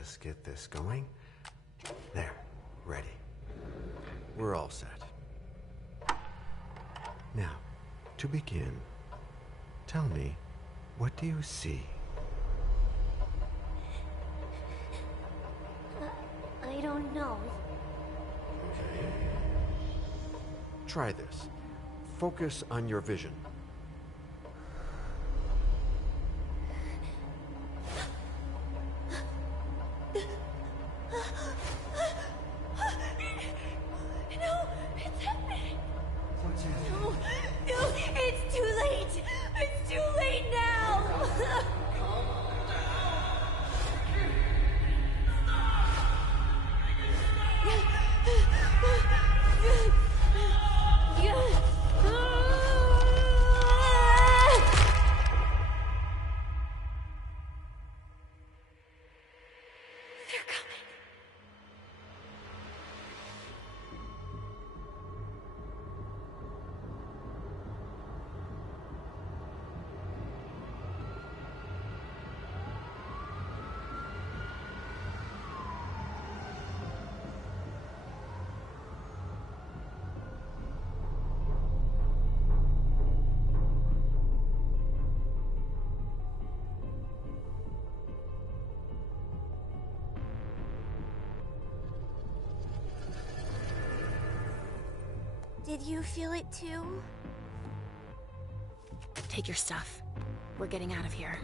just get this going. There, ready. We're all set. Now, to begin, tell me, what do you see? I don't know. Okay. Try this. Focus on your vision. Did you feel it too? Take your stuff. We're getting out of here.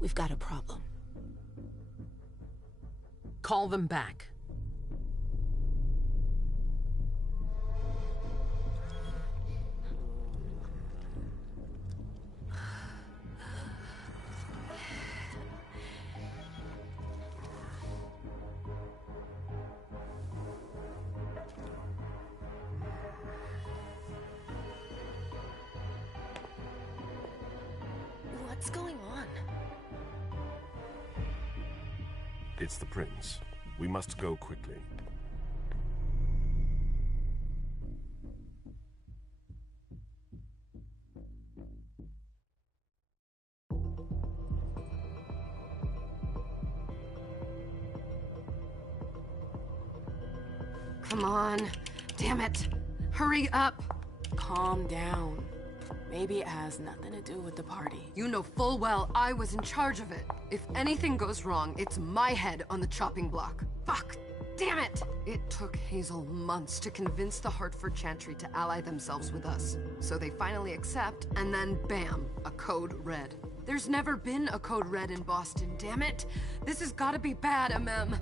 We've got a problem. Call them back. What's going on? It's the prince. We must go quickly. Come on. Damn it. Hurry up. Calm down. Maybe it has nothing to do with the party. You know full well I was in charge of it. If anything goes wrong, it's my head on the chopping block. Fuck! Damn it! It took Hazel months to convince the Hartford Chantry to ally themselves with us. So they finally accept, and then bam, a code red. There's never been a code red in Boston, damn it! This has gotta be bad, MM.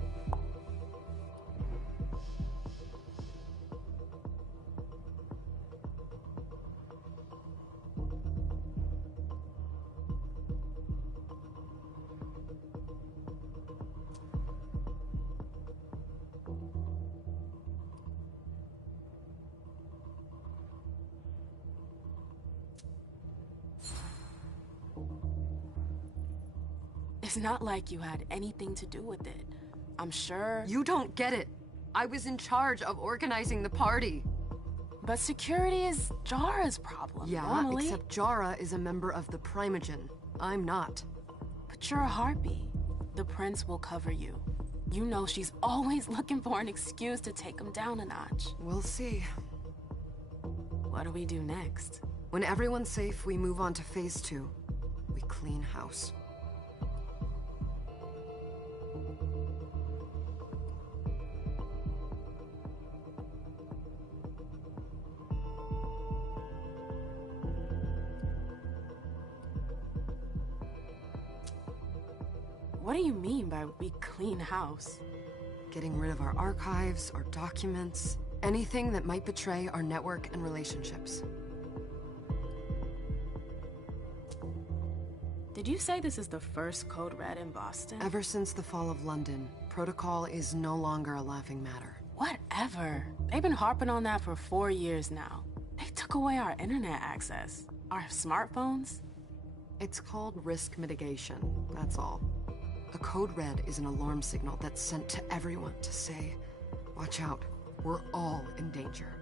It's not like you had anything to do with it. I'm sure... You don't get it. I was in charge of organizing the party. But security is Jara's problem, Yeah, normally. except Jara is a member of the Primogen. I'm not. But you're a harpy. The prince will cover you. You know she's always looking for an excuse to take him down a notch. We'll see. What do we do next? When everyone's safe, we move on to phase 2. We clean house. What do you mean by we clean house? Getting rid of our archives, our documents, anything that might betray our network and relationships. Did you say this is the first code red in Boston? Ever since the fall of London, protocol is no longer a laughing matter. Whatever. They've been harping on that for 4 years now. They took away our internet access. Our smartphones. It's called risk mitigation, that's all. A code red is an alarm signal that's sent to everyone to say, watch out, we're all in danger.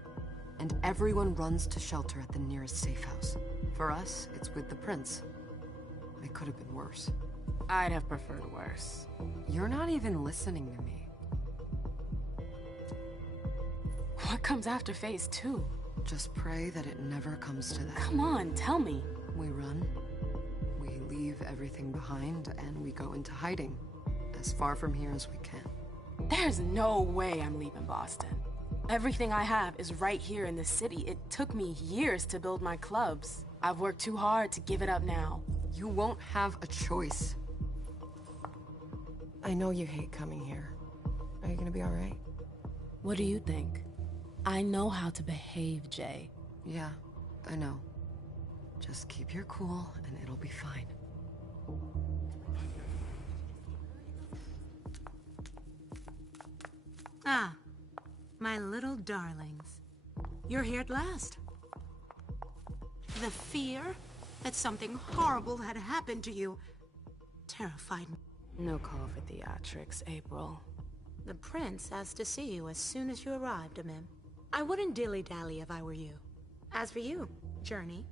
and everyone runs to shelter at the nearest safe house. For us, it's with the prince. It could have been worse. I'd have preferred worse. You're not even listening to me. What comes after phase 2? Just pray that it never comes to that. Come on, tell me. We run, we leave everything behind, and we go into hiding. As far from here as we can. There's no way I'm leaving Boston. Everything I have is right here in the city. It took me years to build my clubs. I've worked too hard to give it up now. You won't have a choice. I know you hate coming here. Are you gonna be alright? What do you think? I know how to behave, Jay. Yeah, I know. Just keep your cool and it'll be fine. Ah, my little darlings. You're here at last. The fear that something horrible had happened to you terrified me. No call for theatrics, April. The prince asked to see you as soon as you arrived, Amim. I wouldn't dilly-dally if I were you. As for you, Journey,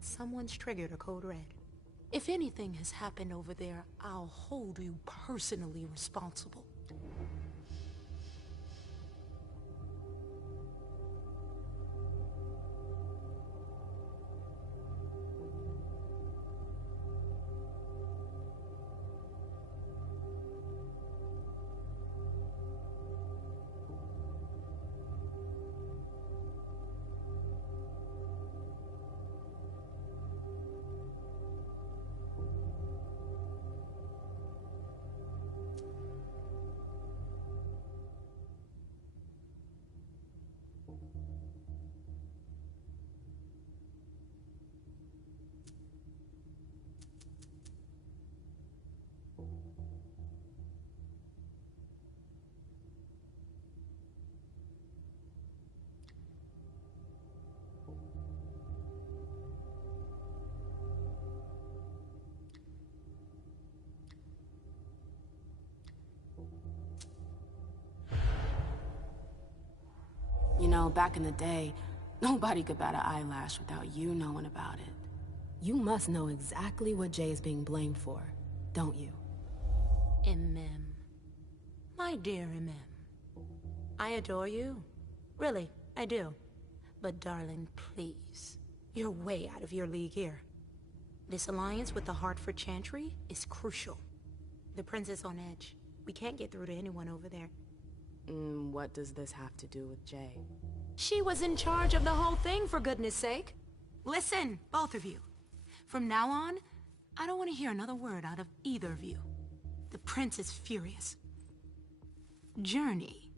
someone's triggered a code red. If anything has happened over there, I'll hold you personally responsible. You know, back in the day, nobody could bat an eyelash without you knowing about it. You must know exactly what Jay is being blamed for, don't you? Imem. My dear Imem. I adore you. Really, I do. But darling, please. You're way out of your league here. This alliance with the Hartford Chantry is crucial. The prince is on edge. We can't get through to anyone over there. What does this have to do with Jay? She was in charge of the whole thing, for goodness sake. Listen, both of you. From now on, I don't want to hear another word out of either of you. The prince is furious. Journey,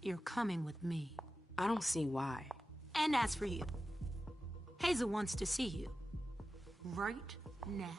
you're coming with me. I don't see why. And as for you, Hazel wants to see you. Right now.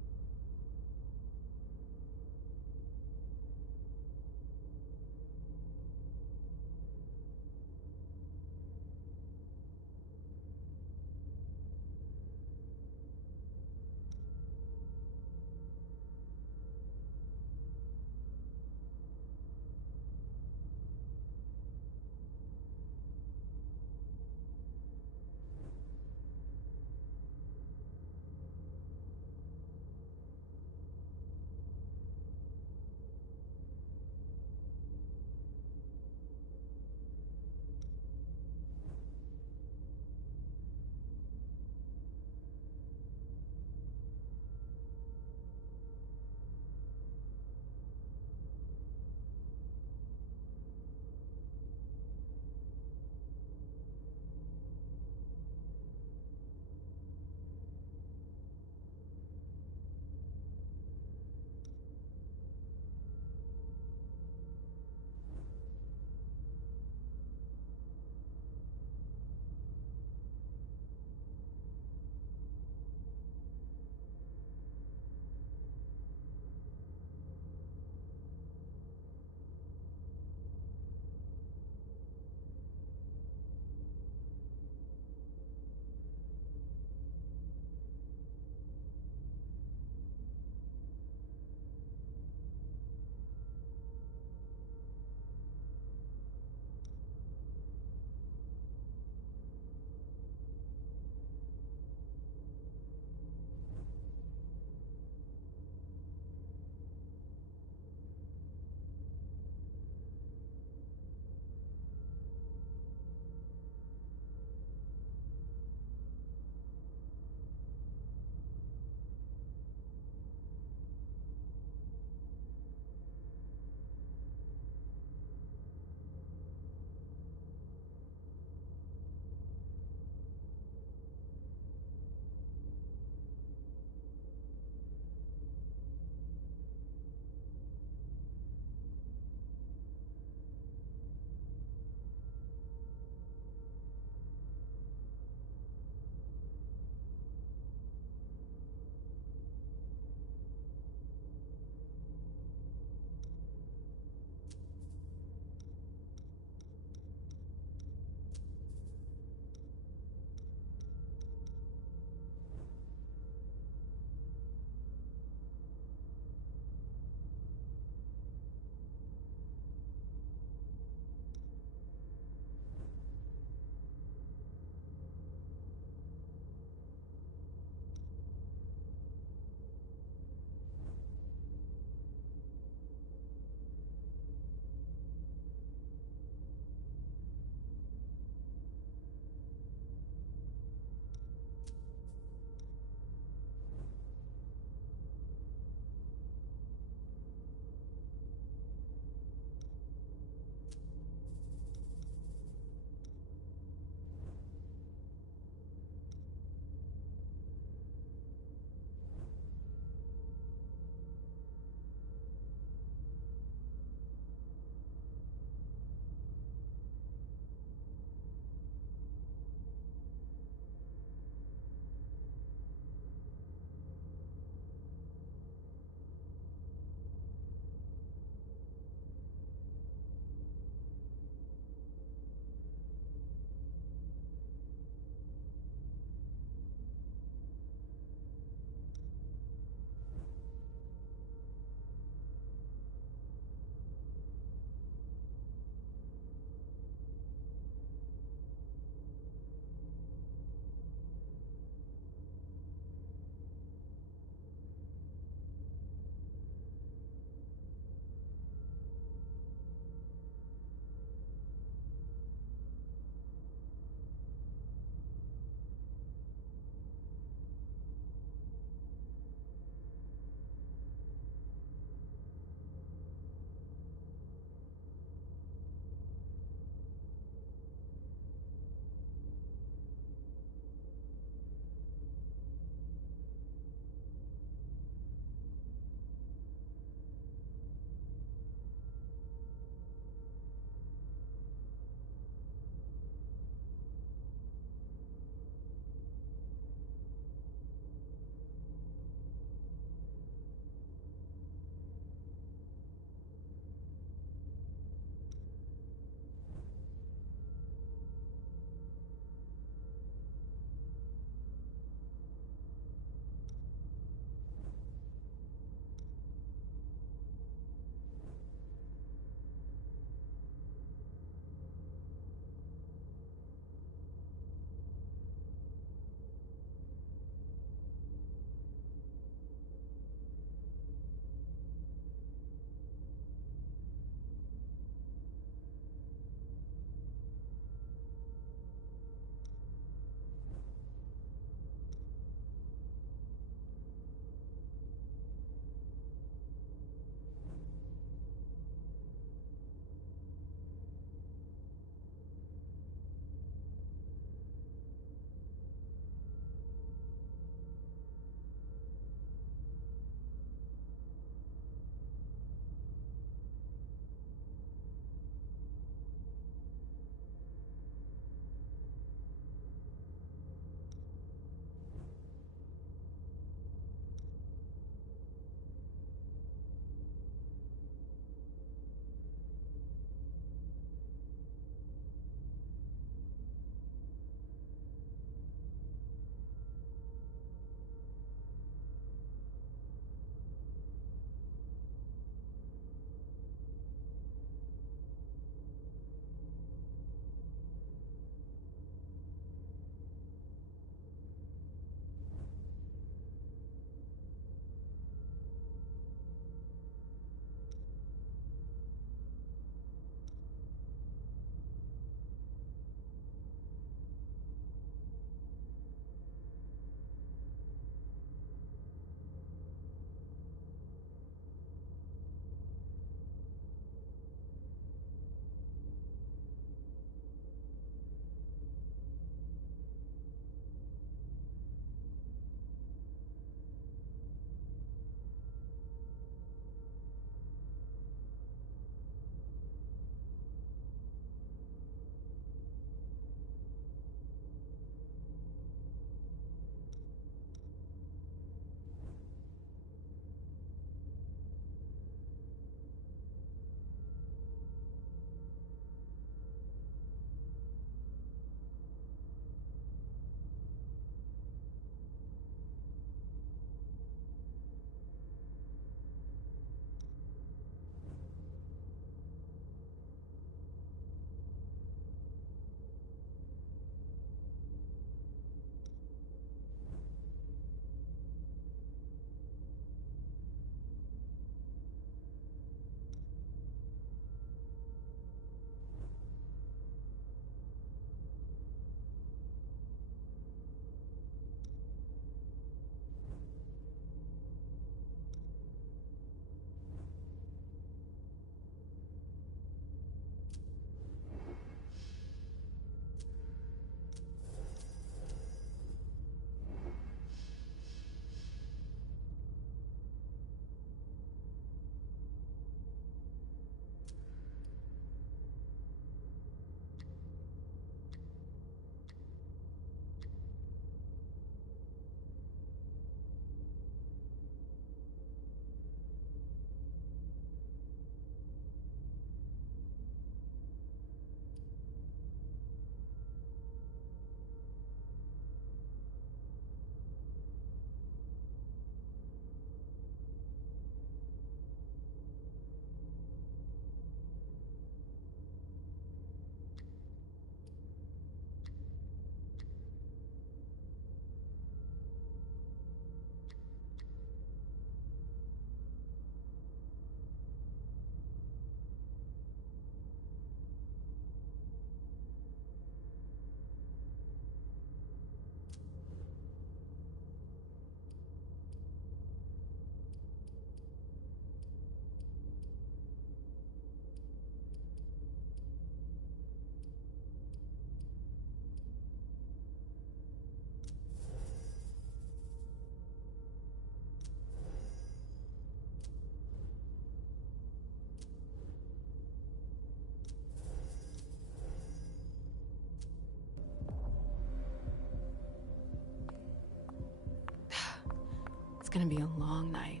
It's gonna be a long night.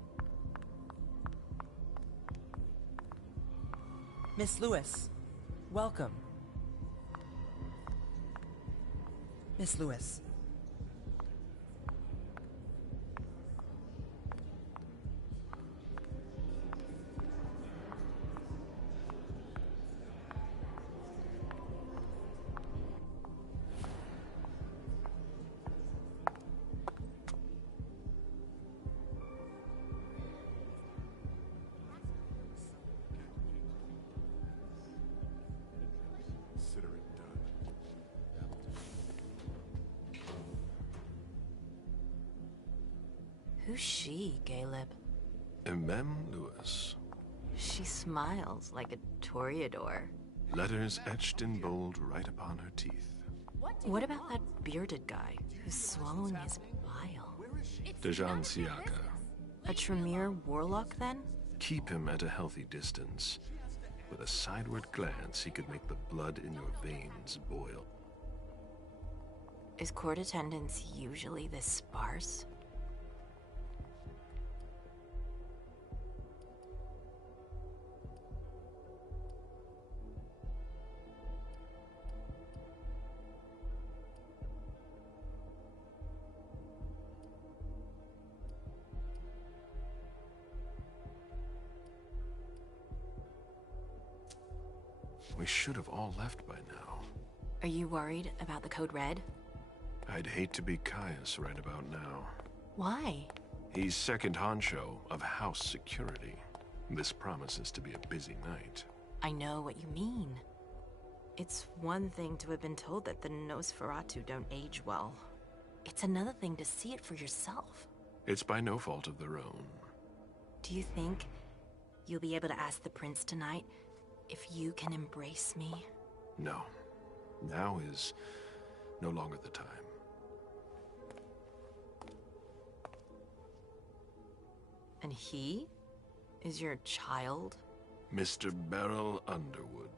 Miss Lewis, welcome. Miss Lewis. Consider it done. Who's she, Caleb? Mem Lewis. She smiles like a toreador. Letters etched in bold right upon her teeth. What about that bearded guy who's swallowing his bile? Dejan Siaka. A Tremere warlock, then? Keep him at a healthy distance. With a sideward glance, he could make the blood in your veins boil. Is court attendance usually this sparse? We should have all left by now. Are you worried about the Code Red? I'd hate to be Caius right about now. Why? He's second honcho of house security. This promises to be a busy night. I know what you mean. It's one thing to have been told that the Nosferatu don't age well. It's another thing to see it for yourself. It's by no fault of their own. Do you think you'll be able to ask the prince tonight if you can embrace me? No. Now is no longer the time. And he is your child? Mr. Beryl Underwood.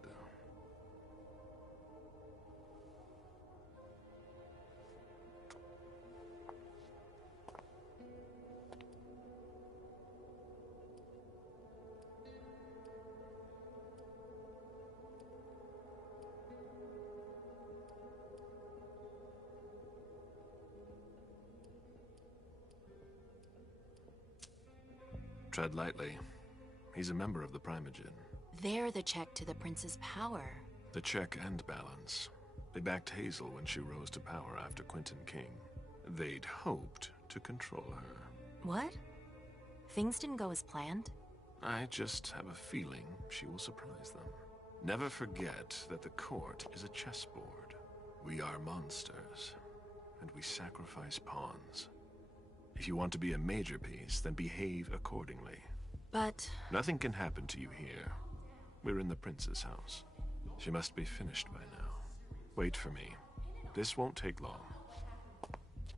Tread lightly. He's a member of the Primogen. They're the check to the prince's power. The check and balance. They backed Hazel when she rose to power after Quentin King. They'd hoped to control her. What? Things didn't go as planned? I just have a feeling she will surprise them. Never forget that the court is a chessboard. We are monsters, and we sacrifice pawns. If you want to be a major piece, then behave accordingly. But... Nothing can happen to you here. We're in the prince's house. She must be finished by now. Wait for me. This won't take long.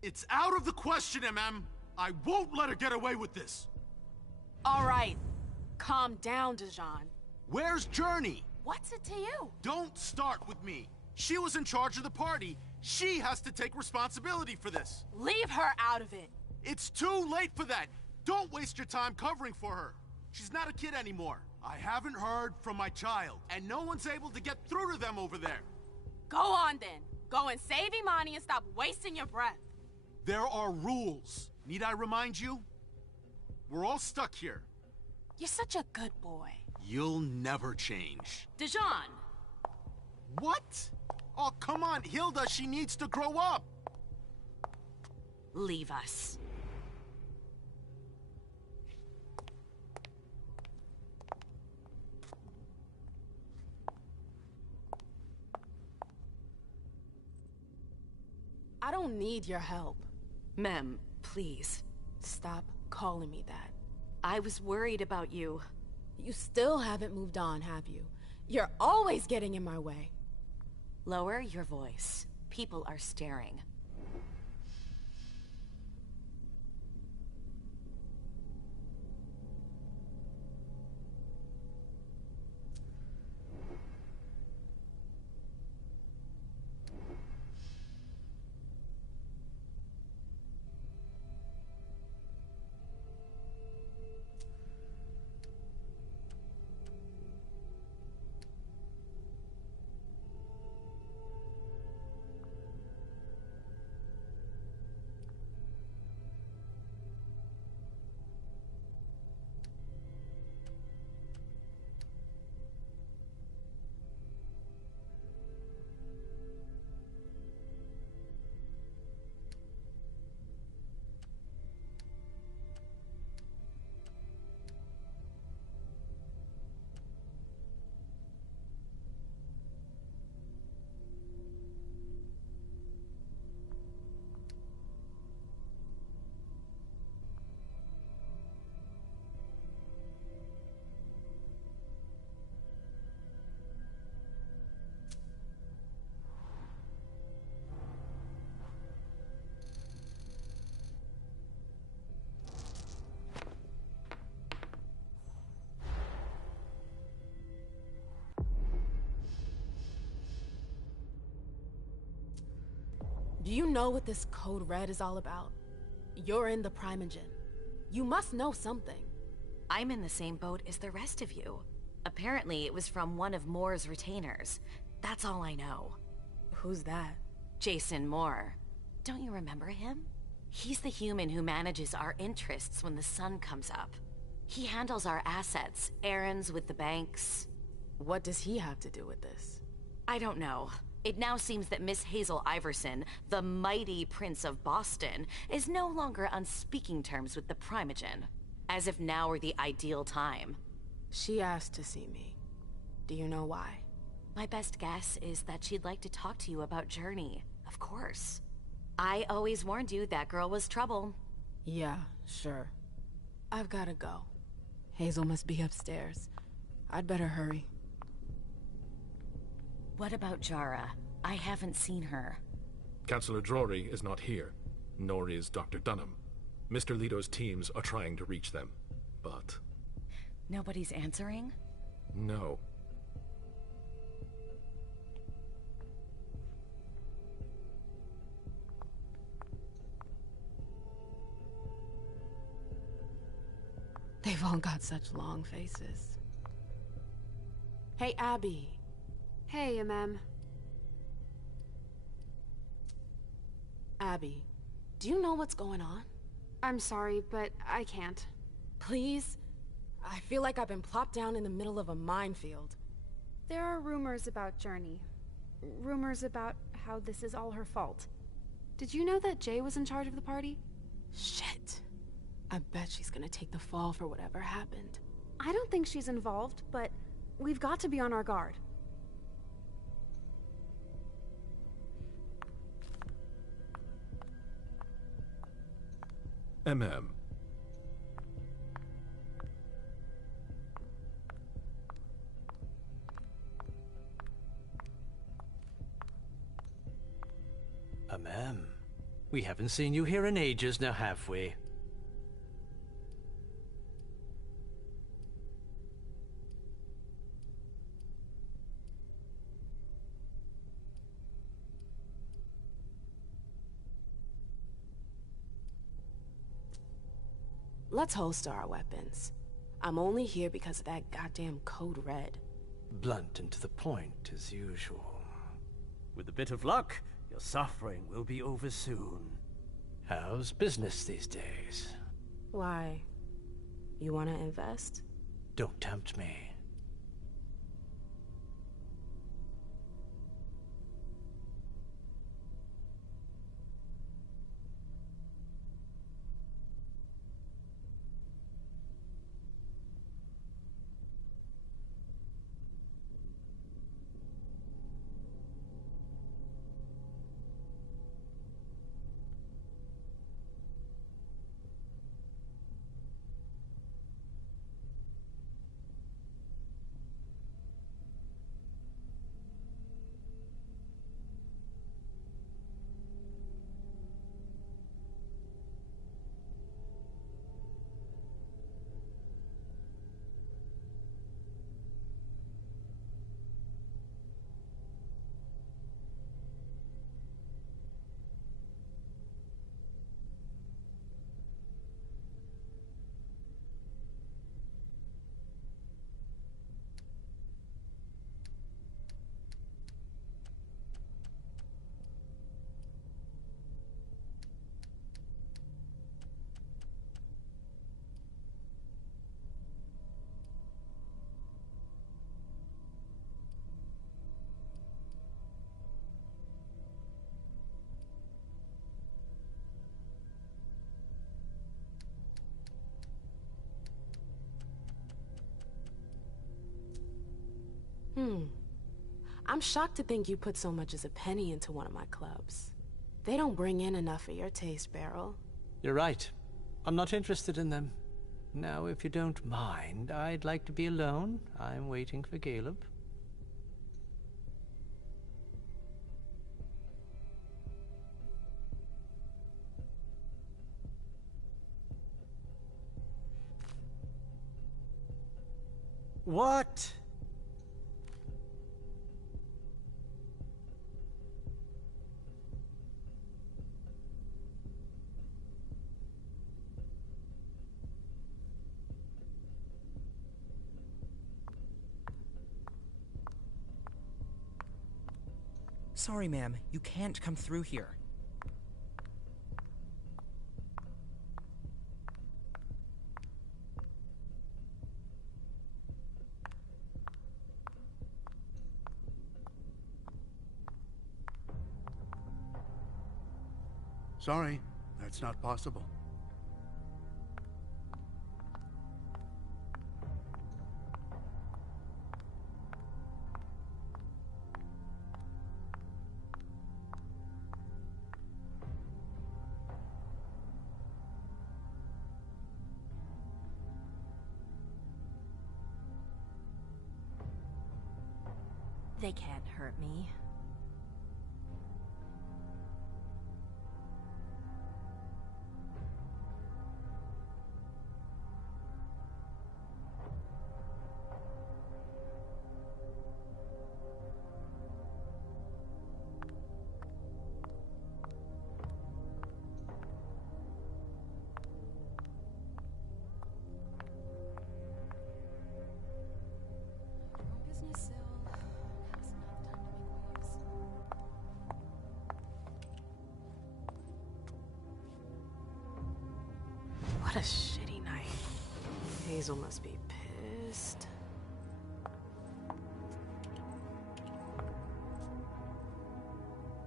It's out of the question, MM! I won't let her get away with this! All right. Calm down, Dejan. Where's Journey? What's it to you? Don't start with me. She was in charge of the party. She has to take responsibility for this. Leave her out of it. It's too late for that. Don't waste your time covering for her. She's not a kid anymore. I haven't heard from my child, and no one's able to get through to them over there. Go on then. Go and save Imani and stop wasting your breath. There are rules. Need I remind you? We're all stuck here. You're such a good boy. You'll never change. Dejan! What? Oh, come on, Hilda, she needs to grow up. Leave us. I don't need your help. Mem, please. Stop calling me that. I was worried about you. You still haven't moved on, have you? You're always getting in my way. Lower your voice. People are staring. Do you know what this Code Red is all about? You're in the Primogen. You must know something. I'm in the same boat as the rest of you. Apparently, it was from one of Moore's retainers. That's all I know. Who's that? Jason Moore. Don't you remember him? He's the human who manages our interests when the sun comes up. He handles our assets, errands with the banks. What does he have to do with this? I don't know. It now seems that Miss Hazel Iverson, the mighty Prince of Boston, is no longer on speaking terms with the Primogen. As if now were the ideal time. She asked to see me. Do you know why? My best guess is that she'd like to talk to you about Journey, of course. I always warned you that girl was trouble. Yeah, sure. I've gotta go. Hazel must be upstairs. I'd better hurry. What about Jara? I haven't seen her. Councillor Drury is not here, nor is Dr. Dunham. Mr. Leto's teams are trying to reach them, but... Nobody's answering? No. They've all got such long faces. Hey, Abby. Hey, Abby, do you know what's going on? I'm sorry, but I can't. Please? I feel like I've been plopped down in the middle of a minefield. There are rumors about Journey. Rumors about how this is all her fault. Did you know that Jay was in charge of the party? Shit. I bet she's gonna take the fall for whatever happened. I don't think she's involved, but we've got to be on our guard. MM. We haven't seen you here in ages now, have we? Let's holster our weapons. I'm only here because of that goddamn Code Red. Blunt and to the point, as usual. With a bit of luck, your suffering will be over soon. How's business these days? Why? You want to invest? Don't tempt me. I'm shocked to think you put so much as a penny into one of my clubs. They don't bring in enough for your taste, Beryl. You're right. I'm not interested in them. Now, if you don't mind, I'd like to be alone. I'm waiting for Caleb. What? Sorry, ma'am. You can't come through here. Sorry, that's not possible. They can't hurt me. What a shitty night. Hazel must be pissed.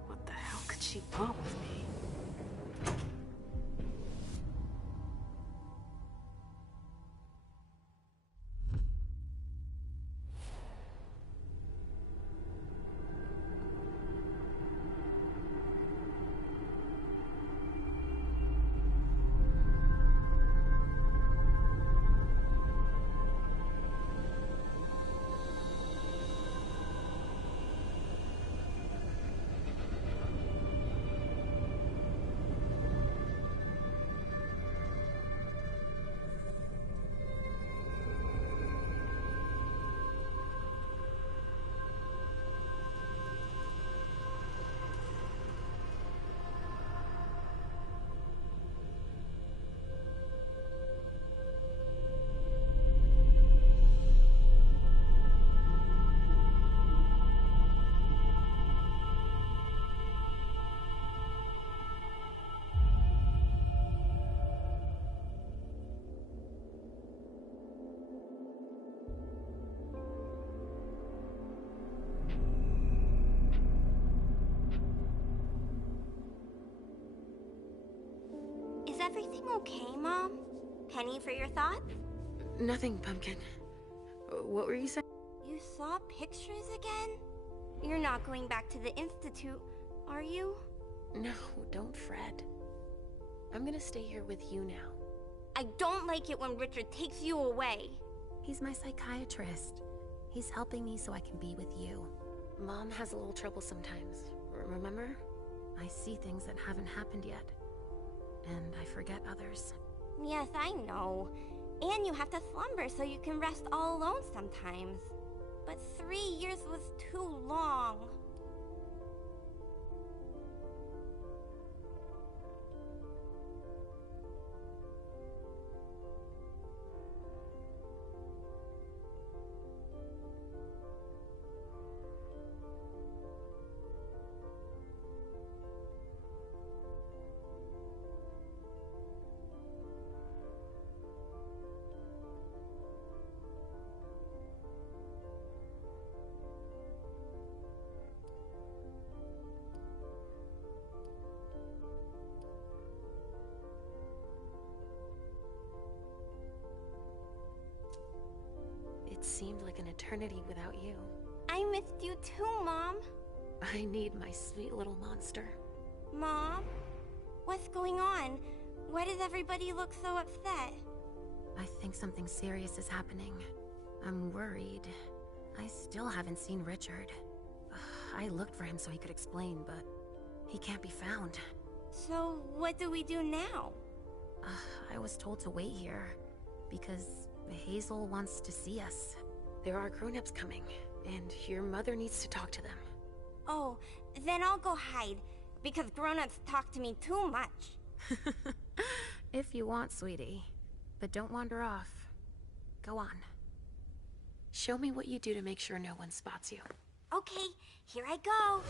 What the hell could she want with me? Is everything okay, Mom? Penny for your thoughts? Nothing, Pumpkin. What were you saying? You saw pictures again? You're not going back to the Institute, are you? No, don't fret. I'm gonna stay here with you now. I don't like it when Richard takes you away. He's my psychiatrist. He's helping me so I can be with you. Mom has a little trouble sometimes, remember? I see things that haven't happened yet. And I forget others. Yes, I know. And you have to slumber so you can rest all alone sometimes. But 3 years was too long. It seemed like an eternity without you. I missed you too, Mom. I need my sweet little monster. Mom? What's going on? Why does everybody look so upset? I think something serious is happening. I'm worried. I still haven't seen Richard. I looked for him so he could explain, but he can't be found. So, what do we do now? I was told to wait here, because Hazel wants to see us. There are grown-ups coming, and your mother needs to talk to them. Oh, then I'll go hide, because grown-ups talk to me too much. If you want, sweetie. But don't wander off. Go on. Show me what you do to make sure no one spots you. Okay, here I go.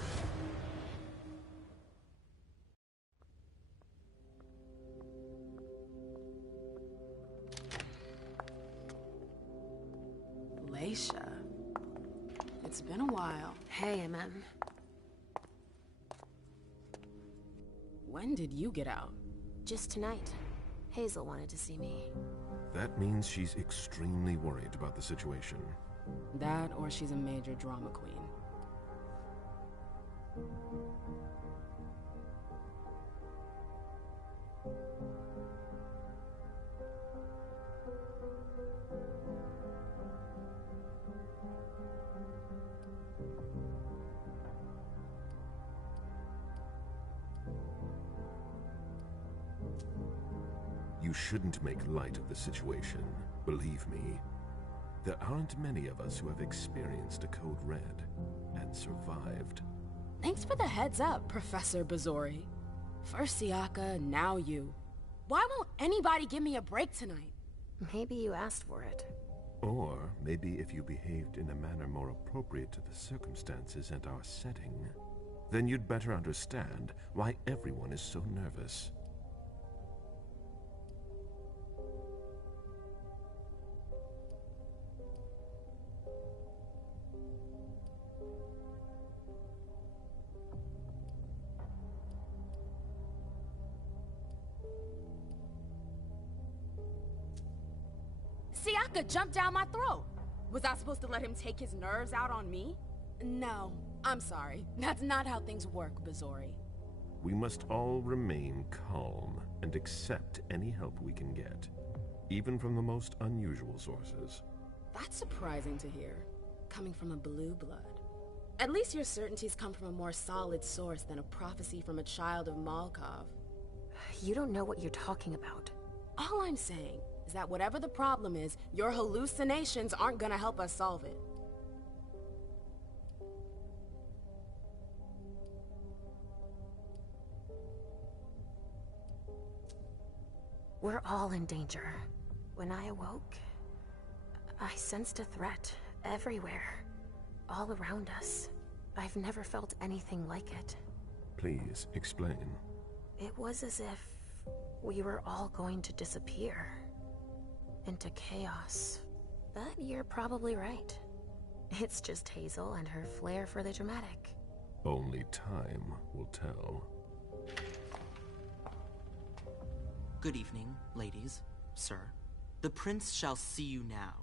It's been a while. Hey, MM. When did you get out? Just tonight. Hazel wanted to see me. That means she's extremely worried about the situation. That, or she's a major drama queen. You shouldn't make light of the situation. Believe me, there aren't many of us who have experienced a code red and survived. Thanks for the heads up, Professor Bazori. First Siaka, now you. Why won't anybody give me a break tonight? Maybe you asked for it. Or maybe if you behaved in a manner more appropriate to the circumstances and our setting, then you'd better understand why everyone is so nervous. Siaka jumped down my throat. Was I supposed to let him take his nerves out on me? No, I'm sorry. That's not how things work, Bazori. We must all remain calm and accept any help we can get, even from the most unusual sources. That's surprising to hear, coming from a blue blood. At least your certainties come from a more solid source than a prophecy from a child of Malkov. You don't know what you're talking about. All I'm saying is that whatever the problem is, your hallucinations aren't gonna help us solve it. We're all in danger. When I awoke, I sensed a threat everywhere, all around us. I've never felt anything like it. Please, explain. It was as if we were all going to disappear. Into chaos. But you're probably right. It's just Hazel and her flair for the dramatic. Only time will tell. Good evening, ladies, sir. The prince shall see you now.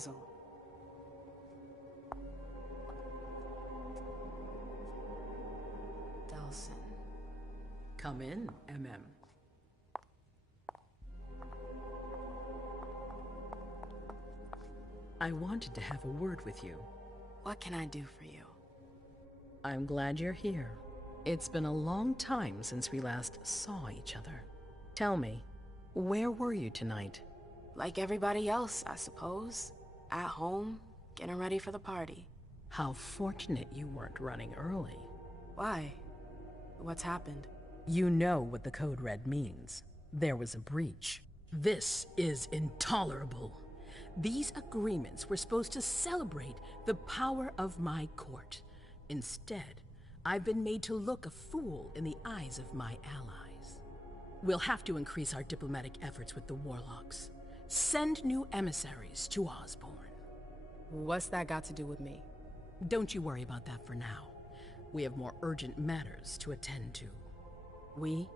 Hazel. Delsin. Come in, MM. I wanted to have a word with you. What can I do for you? I'm glad you're here. It's been a long time since we last saw each other. Tell me, where were you tonight? Like everybody else, I suppose. At home, getting ready for the party. How fortunate you weren't running early. Why? What's happened? You know what the Code Red means. There was a breach. This is intolerable. These agreements were supposed to celebrate the power of my court. Instead, I've been made to look a fool in the eyes of my allies. We'll have to increase our diplomatic efforts with the Warlocks. Send new emissaries to Osborne. What's that got to do with me? Don't you worry about that for now. We have more urgent matters to attend to. We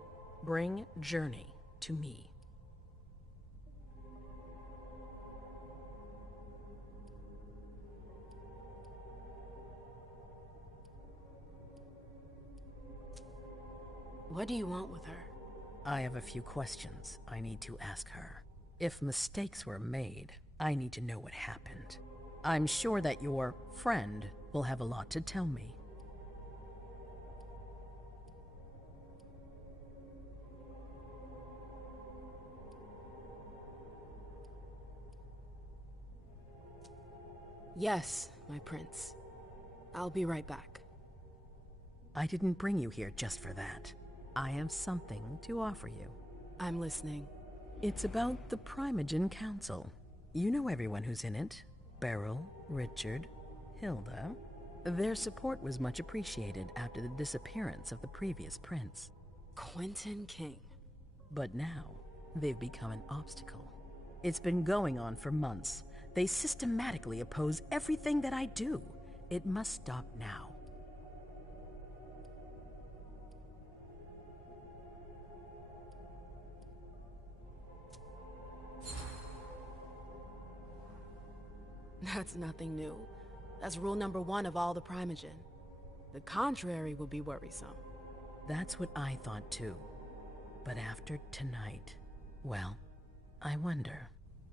bring Journey to me. What do you want with her? I have a few questions I need to ask her. If mistakes were made, I need to know what happened. I'm sure that your friend will have a lot to tell me. Yes, my prince. I'll be right back. I didn't bring you here just for that. I have something to offer you. I'm listening. It's about the Primogen Council. You know everyone who's in it. Beryl, Richard, Hilda. Their support was much appreciated after the disappearance of the previous prince. Quentin King. But now, they've become an obstacle. It's been going on for months. They systematically oppose everything that I do. It must stop now. That's nothing new. That's rule number 1 of all the Primogen. The contrary will be worrisome. That's what I thought too. But after tonight, well, I wonder.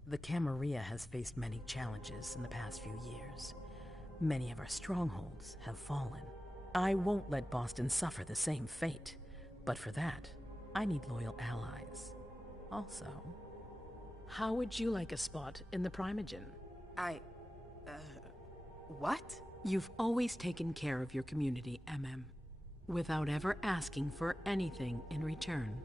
The Camarilla has faced many challenges in the past few years. Many of our strongholds have fallen. I won't let Boston suffer the same fate. But for that, I need loyal allies. Also, how would you like a spot in the Primogen? What? You've always taken care of your community, MM, without ever asking for anything in return.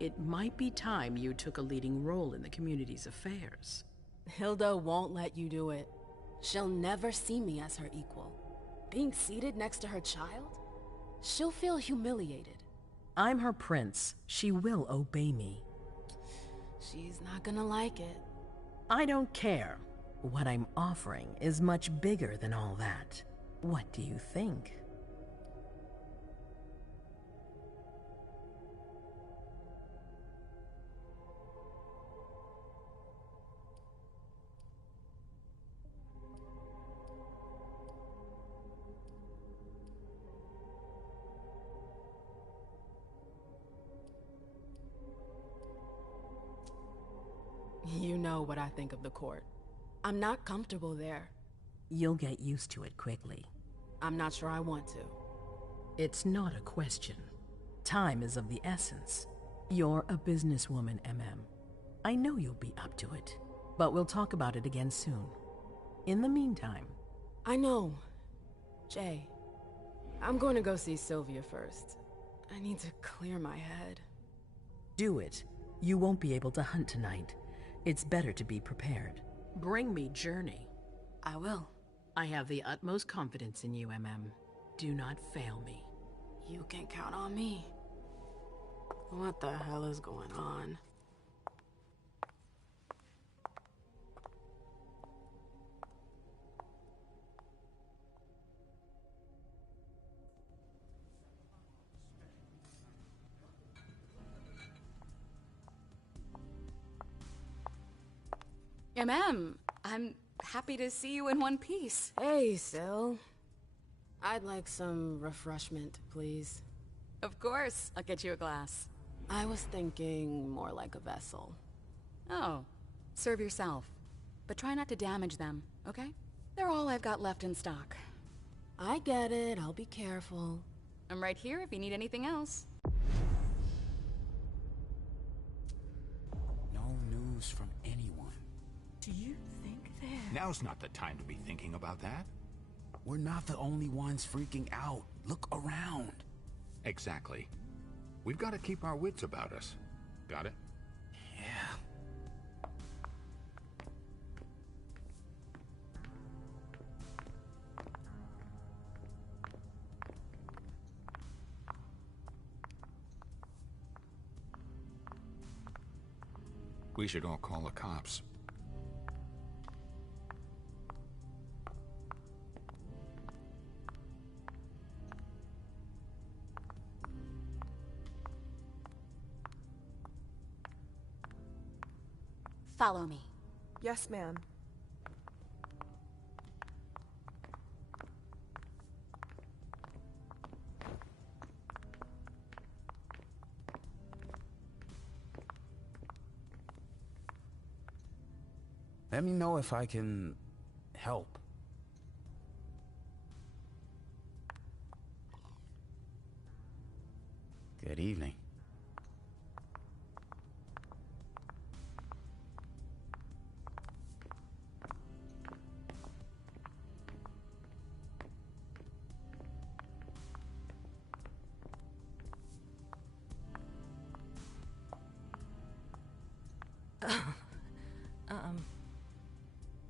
It might be time you took a leading role in the community's affairs. Hilda won't let you do it. She'll never see me as her equal. Being seated next to her child? She'll feel humiliated. I'm her prince. She will obey me. She's not gonna like it. I don't care. What I'm offering is much bigger than all that. What do you think? You know what I think of the court. I'm not comfortable there. You'll get used to it quickly. I'm not sure I want to. It's not a question. Time is of the essence. You're a businesswoman, MM. I know you'll be up to it, but we'll talk about it again soon. In the meantime... I know. Jay, I'm going to go see Sylvia first. I need to clear my head. Do it. You won't be able to hunt tonight. It's better to be prepared. Bring me Journey. I will. I have the utmost confidence in you, MM. Do not fail me. You can count on me. What the hell is going on? MM, I'm Happy to see you in one piece. Hey, Sil. I'd like some refreshment, please. Of course, I'll get you a glass. I was thinking more like a vessel. Oh, serve yourself. But try not to damage them, okay? They're all I've got left in stock. I get it, I'll be careful. I'm right here if you need anything else. No news from anyone. Do you think they're... Now's not the time to be thinking about that. We're not the only ones freaking out. Look around. Exactly. We've got to keep our wits about us. Got it? Yeah. We should all call the cops. Follow me. Yes, ma'am. Let me know if I can help. Good evening.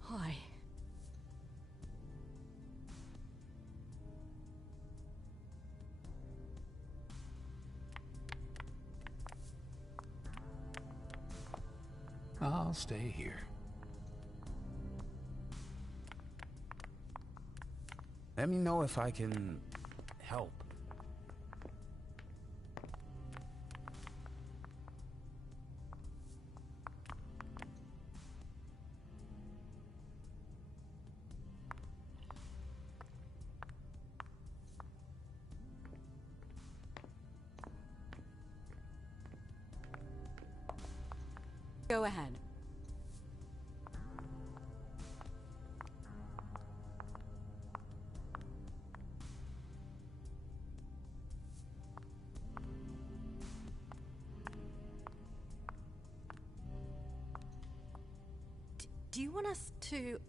Hi. I'll stay here. Let me know if I can help. Go ahead. Do you want us to...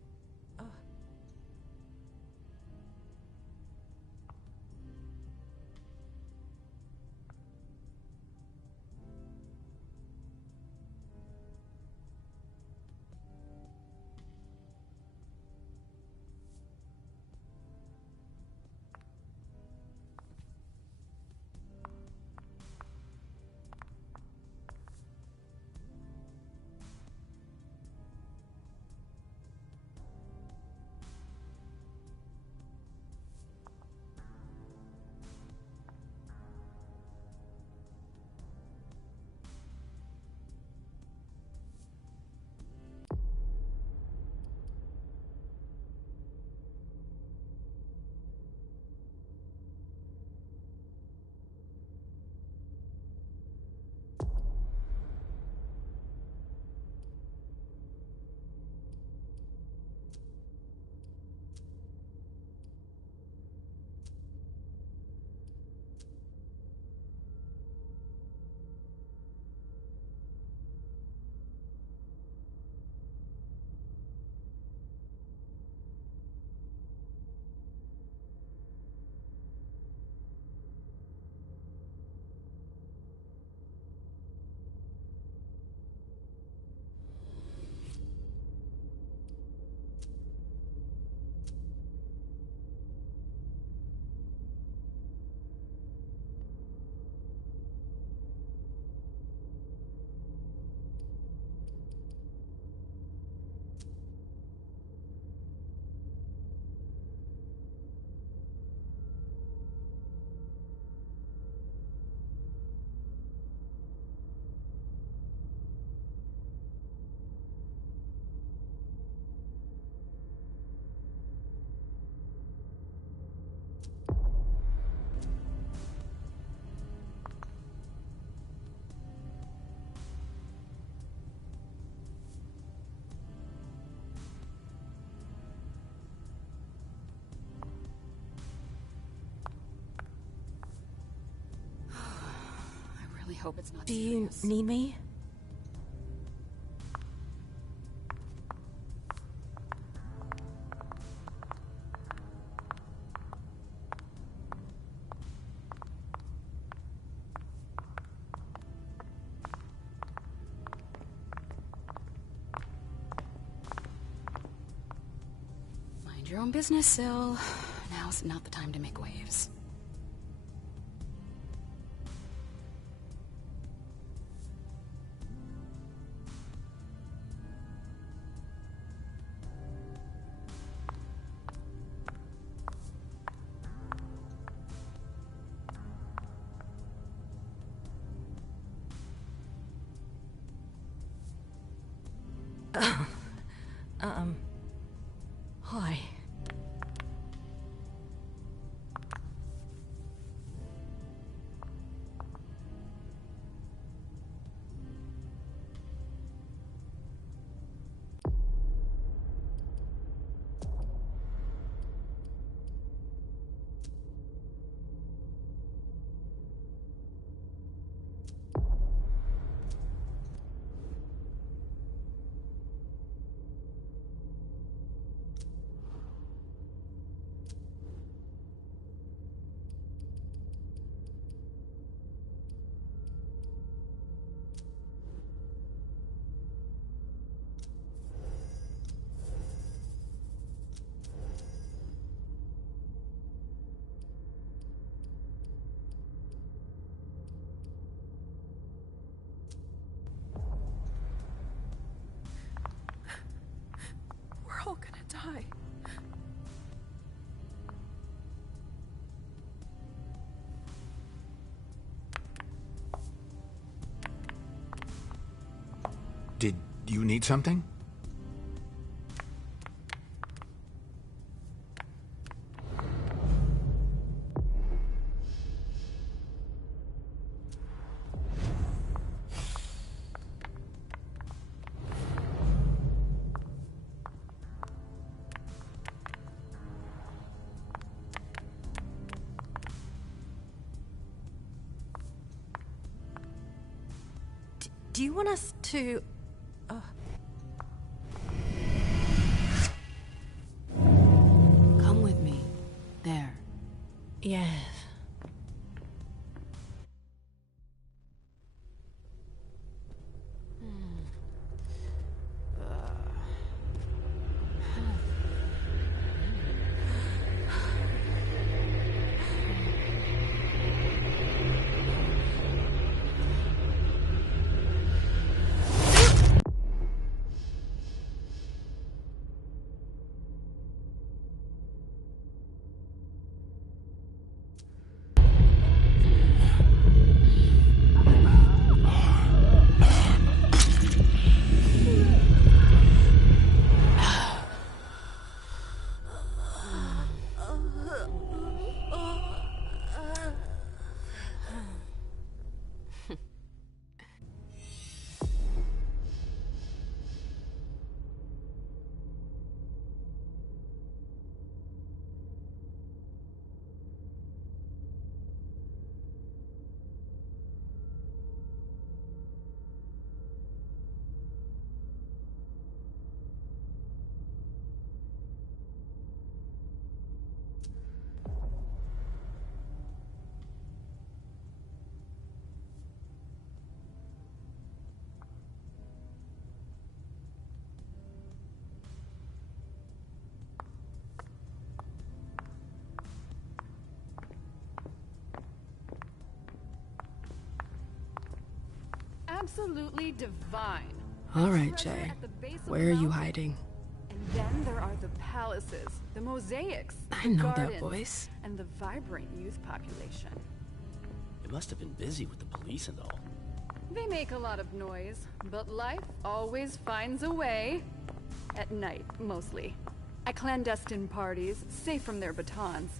hope it's not Do you serious. need me? Mind your own business, Syl. Now's not the time to make waves. Hi. We're all gonna die. Did you need something? Do you want us to... Come with me. There. Yes. Absolutely divine. All right, Treasure Jay. at the base of Where the are you mountain. hiding? And then there are the palaces, the mosaics, I the know that gardens, voice. and the vibrant youth population. They must have been busy with the police and all. They make a lot of noise, but life always finds a way. At night, mostly. At clandestine parties, safe from their batons.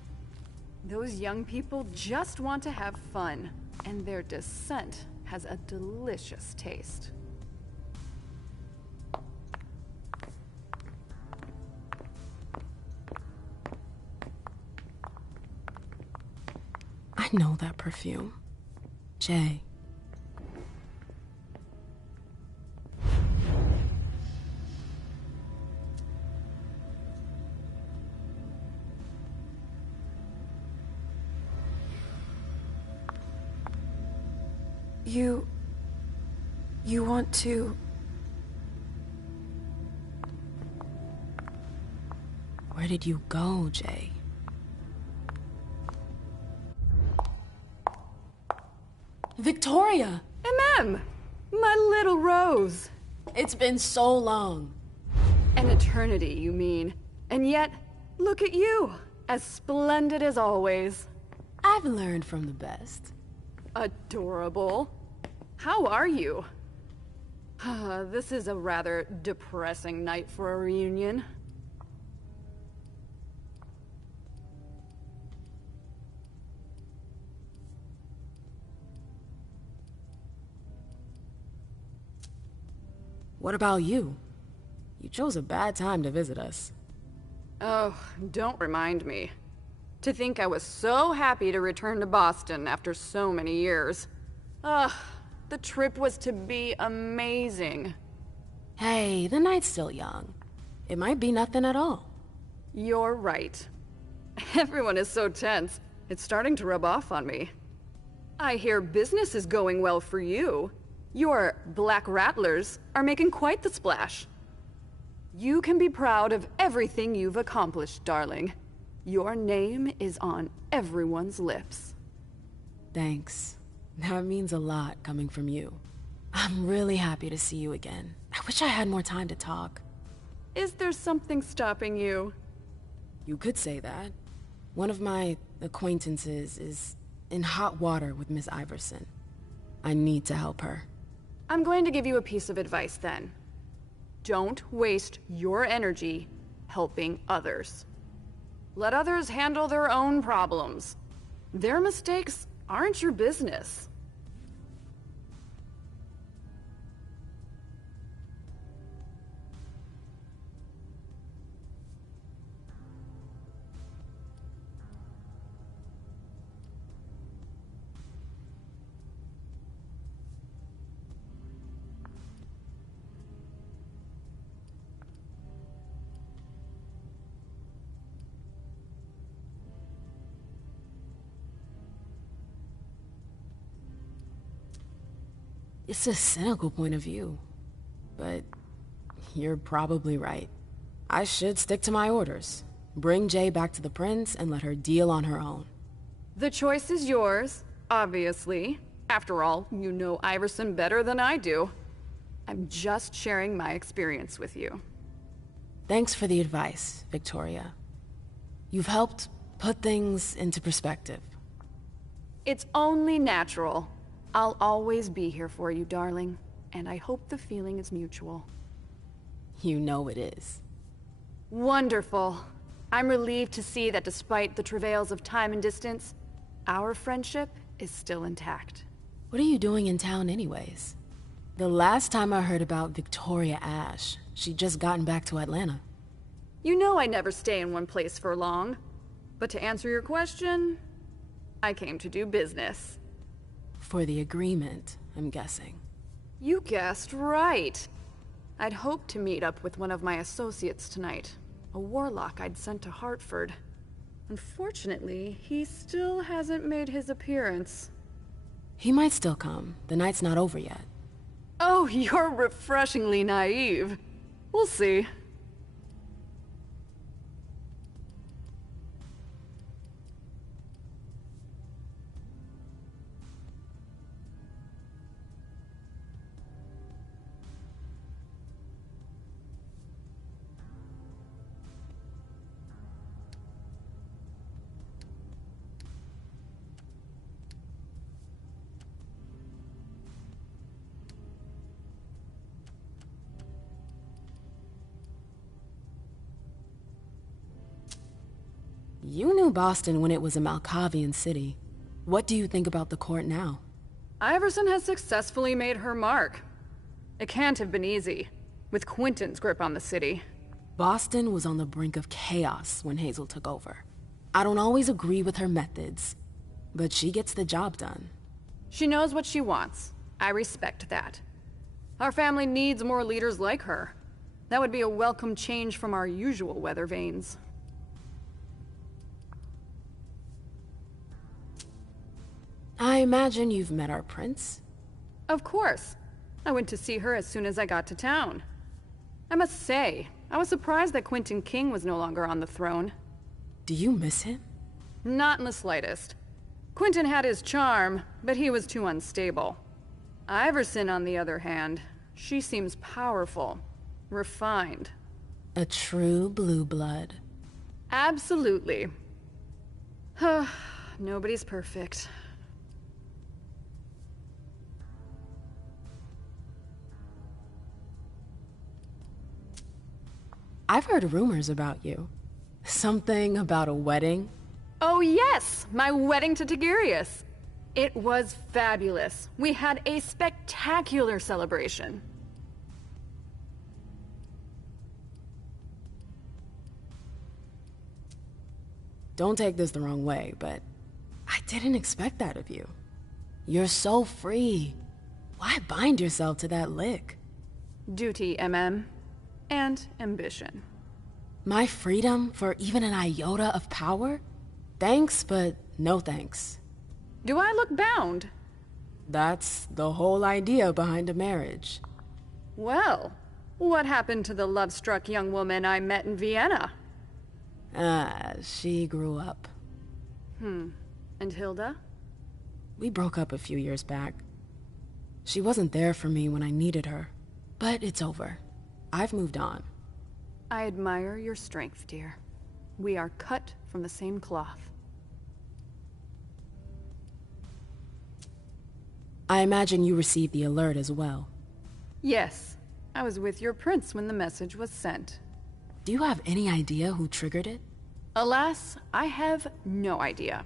Those young people just want to have fun, and their descent has a delicious taste. I know that perfume. Jay, You want to... Where did you go, Jay? Victoria! MM! My little Rose! It's been so long. An eternity, you mean. And yet, look at you! As splendid as always. I've learned from the best. Adorable. How are you? This is a rather depressing night for a reunion. What about you? You chose a bad time to visit us. Oh, don't remind me. To think I was so happy to return to Boston after so many years. The trip was to be amazing. Hey, the night's still young. It might be nothing at all. You're right. Everyone is so tense. It's starting to rub off on me. I hear business is going well for you. Your Black Rattlers are making quite the splash. You can be proud of everything you've accomplished, darling. Your name is on everyone's lips. Thanks. That means a lot coming from you. I'm really happy to see you again. I wish I had more time to talk. Is there something stopping you? You could say that. One of my acquaintances is in hot water with Miss Iverson. I need to help her. I'm going to give you a piece of advice then. Don't waste your energy helping others. Let others handle their own problems. Their mistakes aren't your business. It's a cynical point of view, but you're probably right. I should stick to my orders. Bring Jay back to the prince and let her deal on her own. The choice is yours, obviously. After all, you know Iverson better than I do. I'm just sharing my experience with you. Thanks for the advice, Victoria. You've helped put things into perspective. It's only natural. I'll always be here for you, darling, and I hope the feeling is mutual. You know it is. Wonderful. I'm relieved to see that despite the travails of time and distance, our friendship is still intact. What are you doing in town anyways? The last time I heard about Victoria Ash, she'd just gotten back to Atlanta. You know I never stay in one place for long. But to answer your question, I came to do business. For the agreement, I'm guessing. You guessed right. I'd hoped to meet up with one of my associates tonight, a warlock I'd sent to Hartford. Unfortunately, he still hasn't made his appearance. He might still come. The night's not over yet. Oh, you're refreshingly naive. We'll see. You knew Boston when it was a Malkavian city. What do you think about the court now? Iverson has successfully made her mark. It can't have been easy, with Quentin's grip on the city. Boston was on the brink of chaos when Hazel took over. I don't always agree with her methods, but she gets the job done. She knows what she wants. I respect that. Our family needs more leaders like her. That would be a welcome change from our usual weather vanes. I imagine you've met our prince. Of course. I went to see her as soon as I got to town. I must say, I was surprised that Quentin King was no longer on the throne. Do you miss him? Not in the slightest. Quentin had his charm, but he was too unstable. Iverson, on the other hand, she seems powerful, refined. A true blue blood. Absolutely. Nobody's perfect. I've heard rumors about you. Something about a wedding? Oh yes, my wedding to Tigurius. It was fabulous. We had a spectacular celebration. Don't take this the wrong way, but I didn't expect that of you. You're so free. Why bind yourself to that lick? Duty, MM. And ambition. My freedom for even an iota of power? Thanks, but no thanks. Do I look bound? That's the whole idea behind a marriage. Well, what happened to the love-struck young woman I met in Vienna? She grew up. And Hilda? We broke up a few years back. She wasn't there for me when I needed her. But it's over. I've moved on. I admire your strength, dear. We are cut from the same cloth. I imagine you received the alert as well. Yes. I was with your prince when the message was sent. Do you have any idea who triggered it? Alas, I have no idea.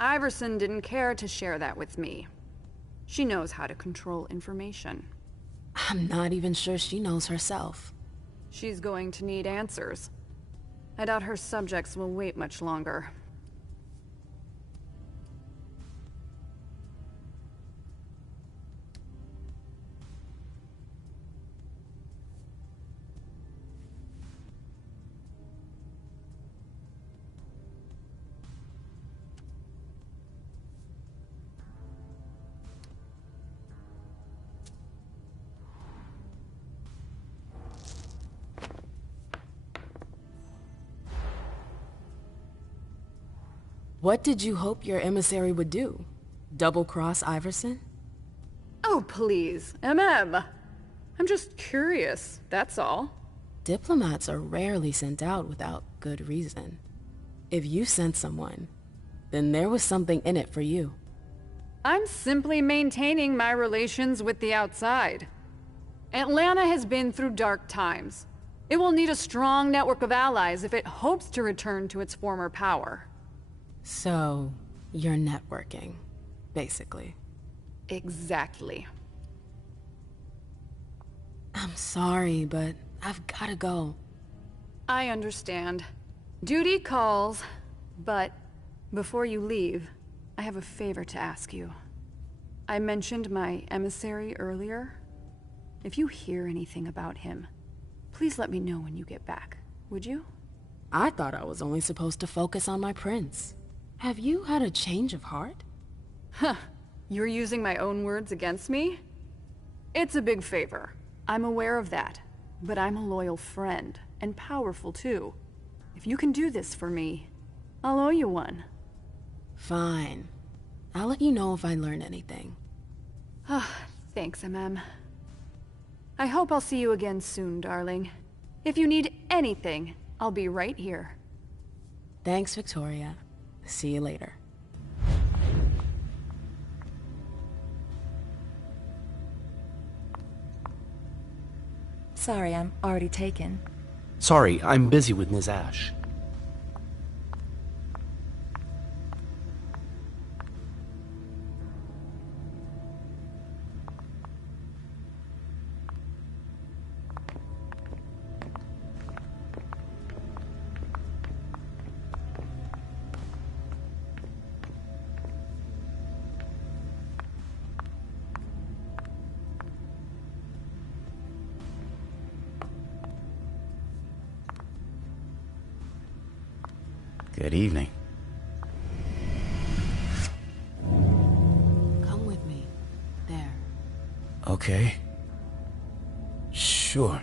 Iverson didn't care to share that with me. She knows how to control information. I'm not even sure she knows herself. She's going to need answers. I doubt her subjects will wait much longer. What did you hope your emissary would do? Double-cross Iverson? Oh, please, MM. I'm just curious, that's all. Diplomats are rarely sent out without good reason. If you sent someone, then there was something in it for you. I'm simply maintaining my relations with the outside. Atlanta has been through dark times. It will need a strong network of allies if it hopes to return to its former power. So, you're networking, basically. Exactly. I'm sorry, but I've gotta go. I understand. Duty calls, but before you leave, I have a favor to ask you. I mentioned my emissary earlier. If you hear anything about him, please let me know when you get back, would you? I thought I was only supposed to focus on my prince. Have you had a change of heart? Huh. You're using my own words against me? It's a big favor. I'm aware of that. But I'm a loyal friend, and powerful too. If you can do this for me, I'll owe you one. Fine. I'll let you know if I learn anything. Thanks, MM. I hope I'll see you again soon, darling. If you need anything, I'll be right here. Thanks, Victoria. See you later. Sorry, I'm already taken. Sorry, I'm busy with Ms. Ash. Good evening. Come with me. There. Okay. Sure.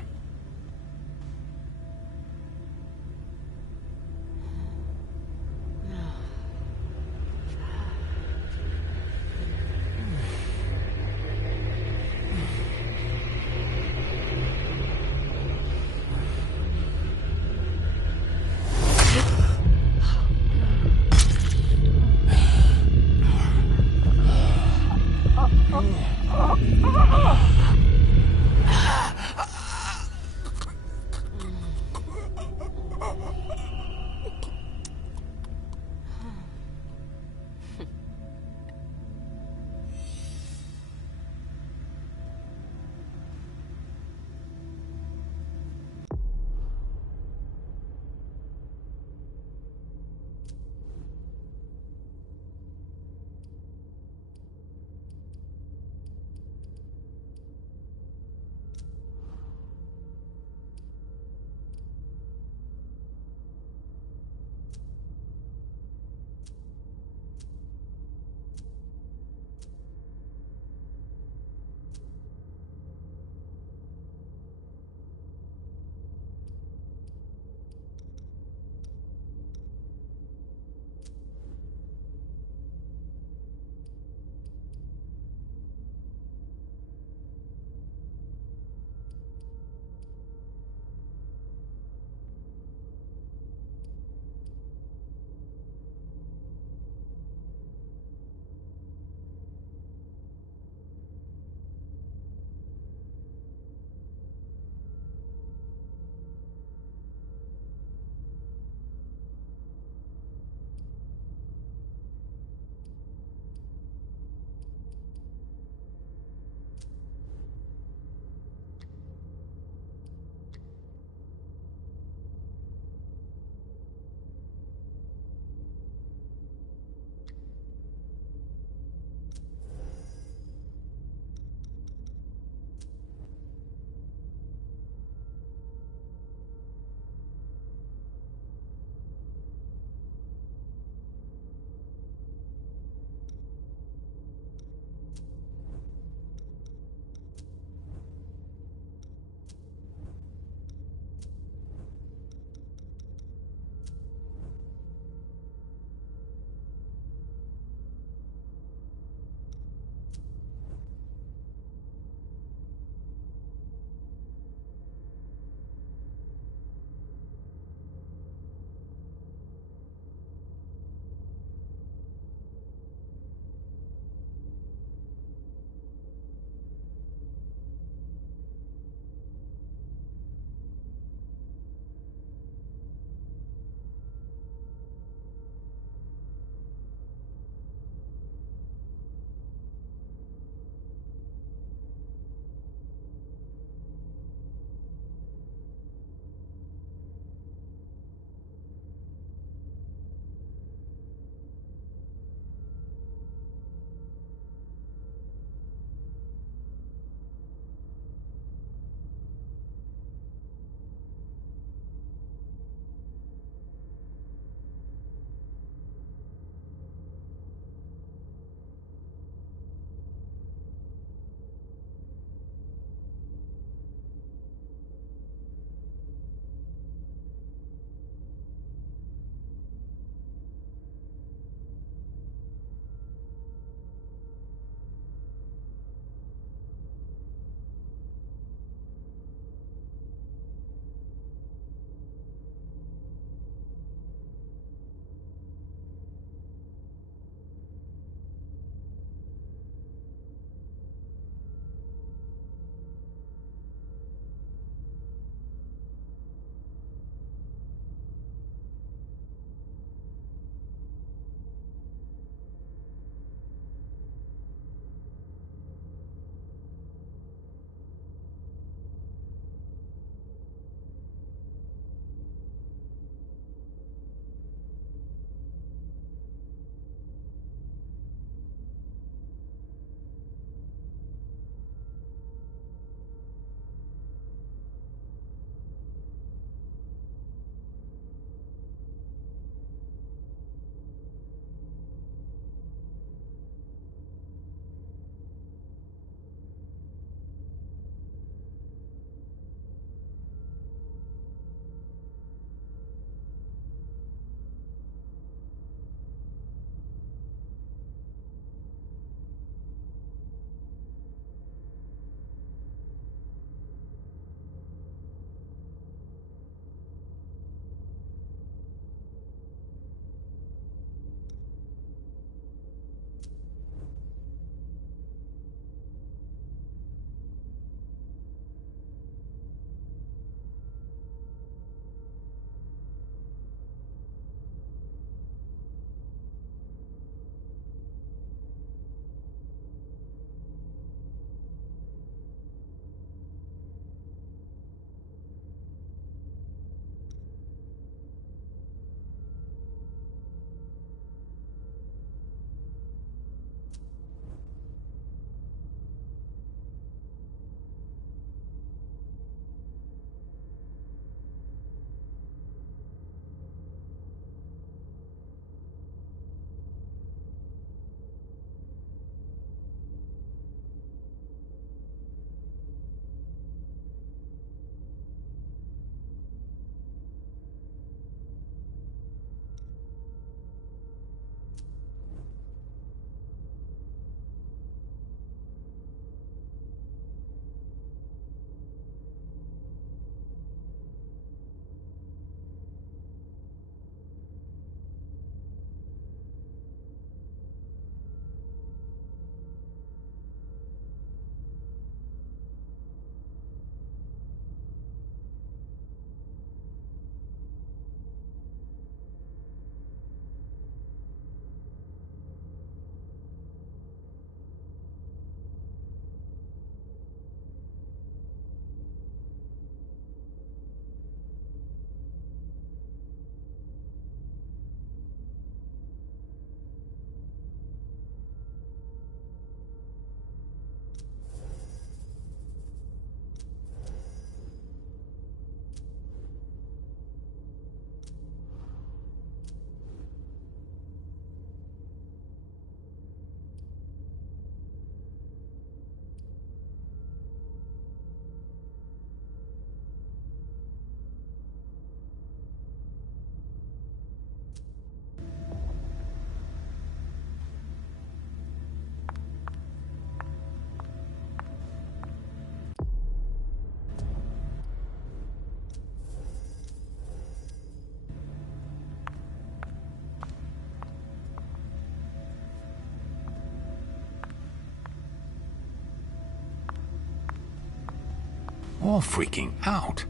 All freaking out.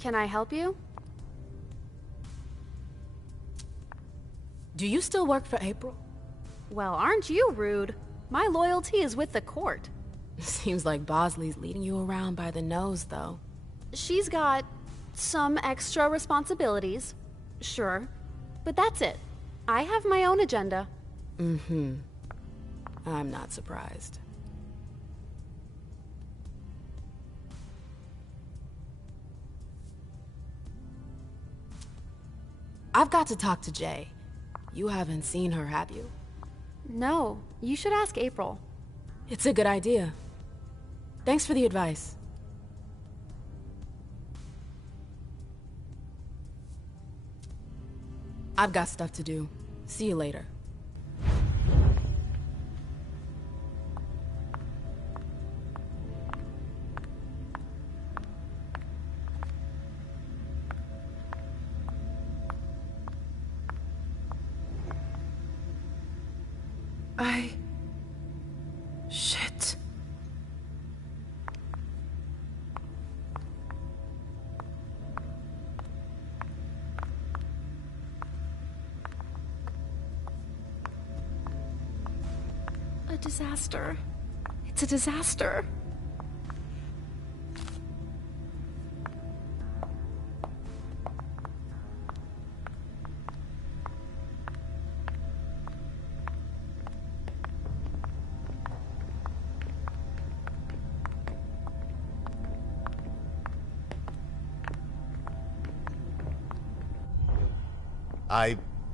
Can I help you? Do you still work for April? Well, aren't you rude? My loyalty is with the court. Seems like Bosley's leading you around by the nose, though. She's got some extra responsibilities, sure, but that's it. I have my own agenda. Mm-hmm. I'm not surprised. I've got to talk to Jay. You haven't seen her, have you? No, you should ask April. It's a good idea. Thanks for the advice. I've got stuff to do. See you later. Shit. A disaster. It's a disaster.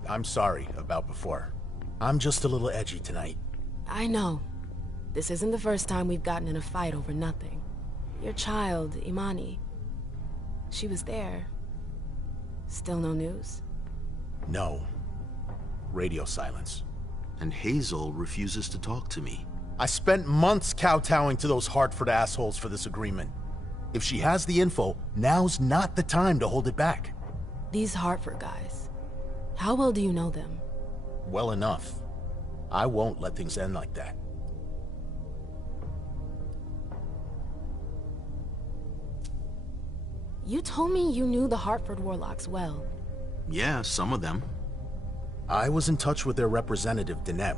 I'm sorry about before. I'm just a little edgy tonight. I know. This isn't the first time we've gotten in a fight over nothing. Your child, Imani. She was there. Still no news? No. Radio silence. And Hazel refuses to talk to me. I spent months kowtowing to those Hartford assholes for this agreement. If she has the info, now's not the time to hold it back. These Hartford guys. How well do you know them? Well enough. I won't let things end like that. You told me you knew the Hartford Warlocks well. Yeah, some of them. I was in touch with their representative, Deneb.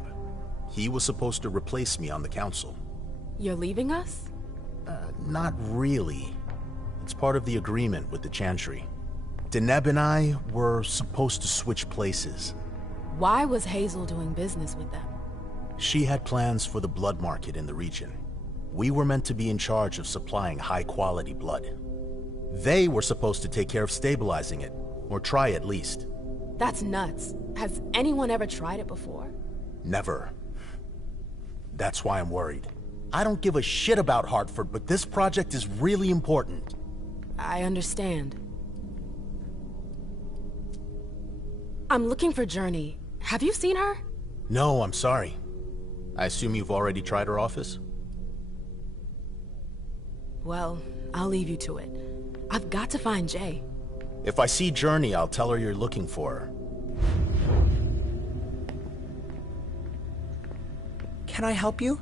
He was supposed to replace me on the council. You're leaving us? Not really. It's part of the agreement with the Chantry. Deneb and I were supposed to switch places. Why was Hazel doing business with them? She had plans for the blood market in the region. We were meant to be in charge of supplying high-quality blood. They were supposed to take care of stabilizing it, or try at least. That's nuts. Has anyone ever tried it before? Never. That's why I'm worried. I don't give a shit about Hartford, but this project is really important. I understand. I'm looking for Journey. Have you seen her? No, I'm sorry. I assume you've already tried her office? Well, I'll leave you to it. I've got to find Jay. If I see Journey, I'll tell her you're looking for her. Can I help you?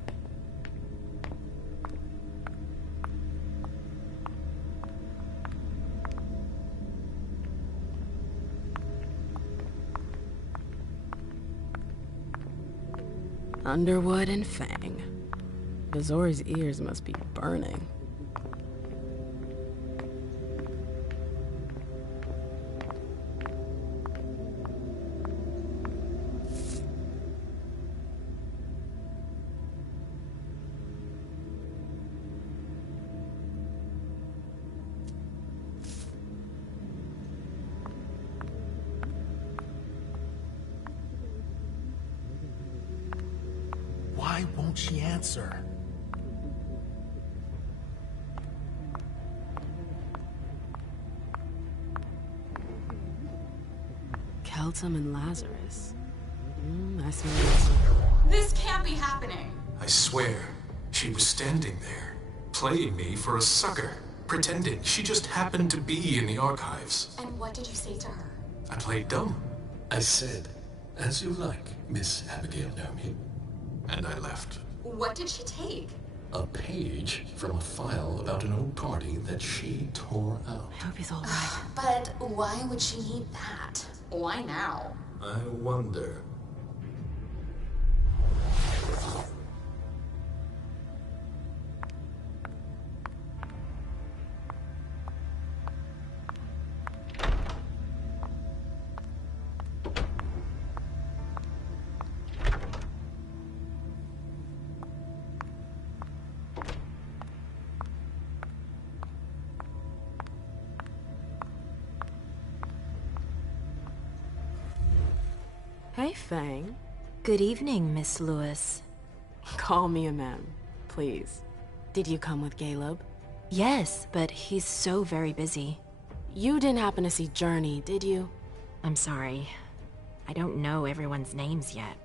Underwood and Fang. Bazori's ears must be burning. Why won't she answer? Keltum and Lazarus. I see. This can't be happening. I swear, she was standing there, playing me for a sucker. pretending. She just happened to be in the archives. And what did you say to her? I played dumb. I said, "As you like, Miss Abigail Naomi." And I left. What did she take? A page from a file about an old party that she tore out. I hope he's all right. But why would she need that? Why now? I wonder. Hey, Fang. Good evening, Miss Lewis. Call me a ma'am, please. Did you come with Caleb? Yes, but he's so very busy. You didn't happen to see Journey, did you? I'm sorry. I don't know everyone's names yet.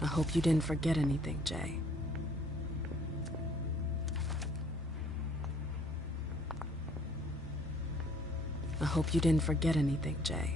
I hope you didn't forget anything, Jay. I hope you didn't forget anything, Jay.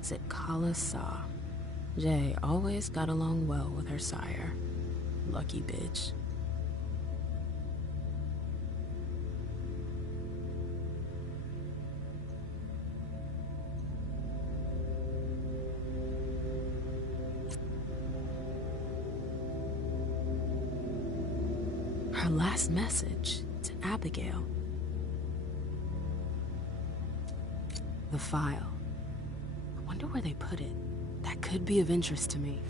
Zitkala Saw. Jay always got along well with her sire. Lucky bitch. Her last message to Abigail. The file. I wonder where they put it. That could be of interest to me.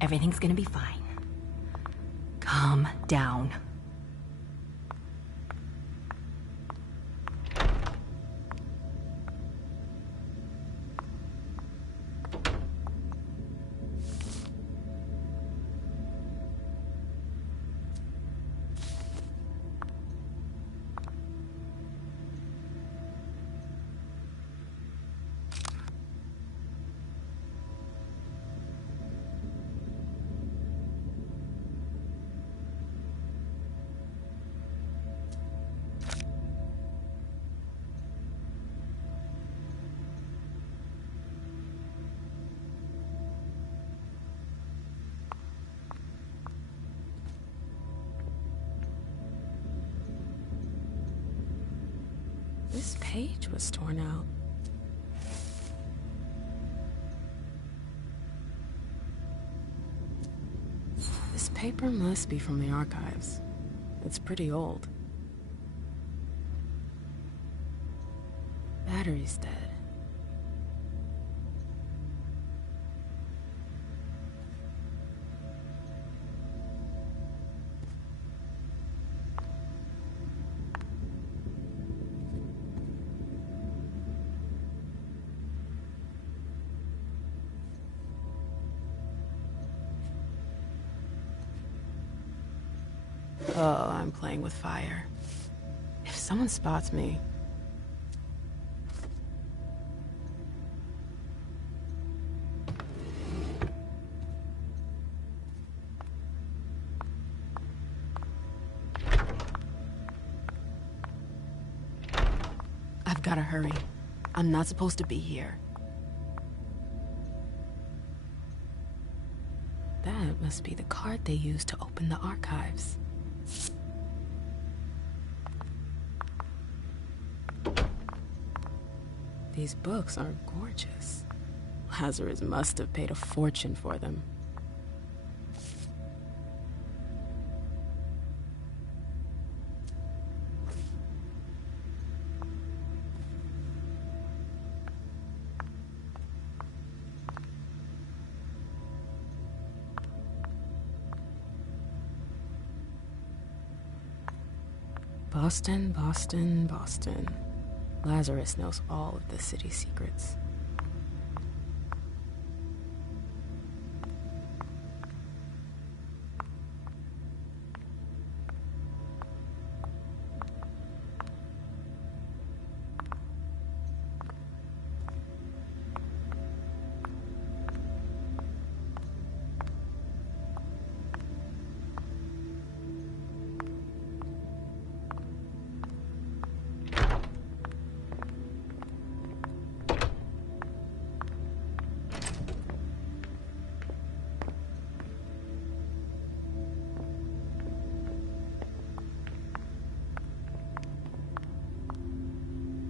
Everything's gonna be fine. Calm down. This page was torn out. paper must be from the archives. It's pretty old. Battery's dead. Oh, I'm playing with fire. If someone spots me... I've gotta hurry. I'm not supposed to be here. That must be the card they used to open the archives. These books are gorgeous. Lazarus must have paid a fortune for them. Boston, Boston, Boston. Lazarus knows all of the city's secrets.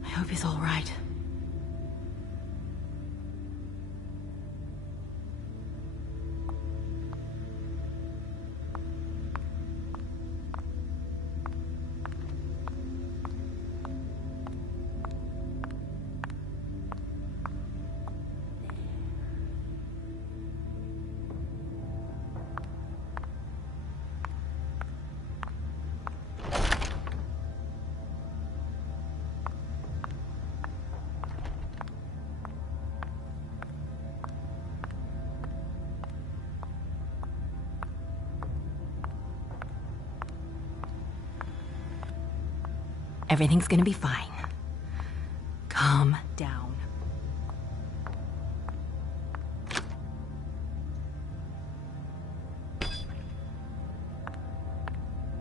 I hope he's all right. Everything's gonna be fine. Calm down.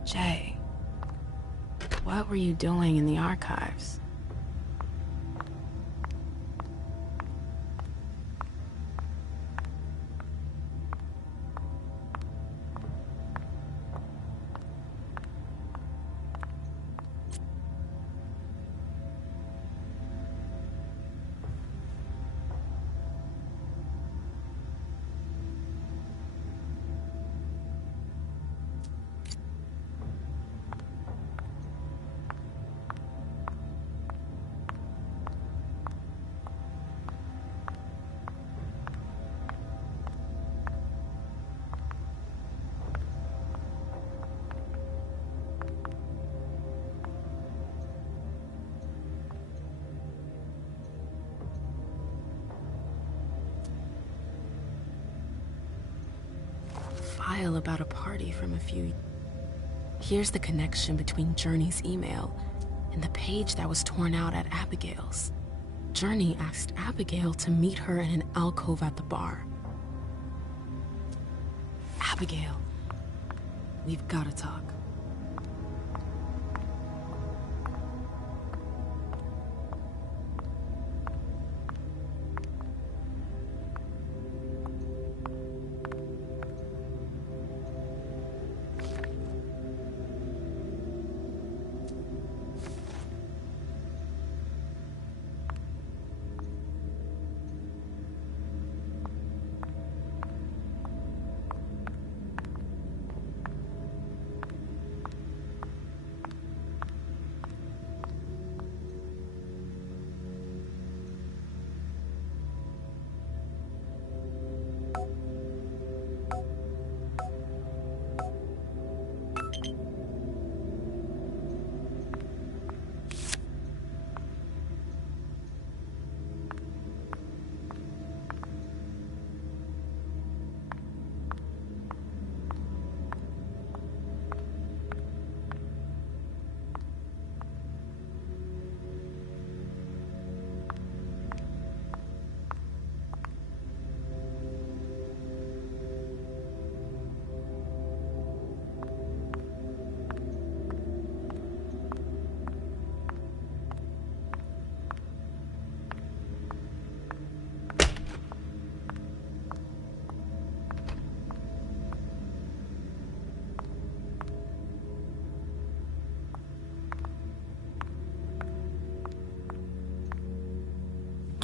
Jay, what were you doing in the archives? File about a party from a few... Here's the connection between Journey's email and the page that was torn out at Abigail's. Journey asked Abigail to meet her in an alcove at the bar. Abigail, we've gotta talk.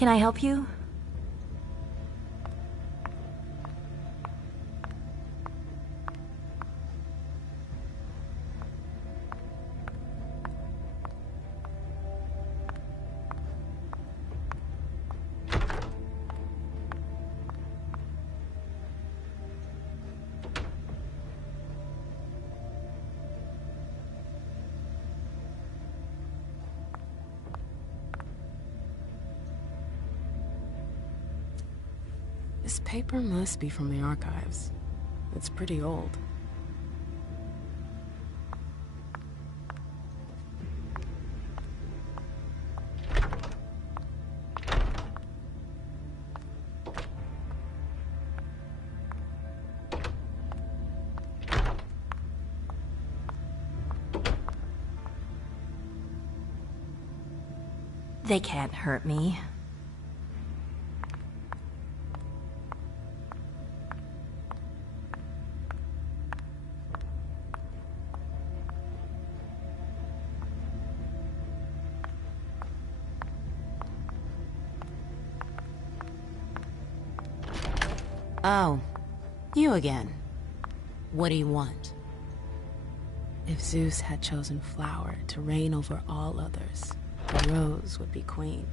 can I help you? This paper must be from the archives. It's pretty old. They can't hurt me. Oh, you again. What do you want? If Zeus had chosen flower to reign over all others, the rose would be queen.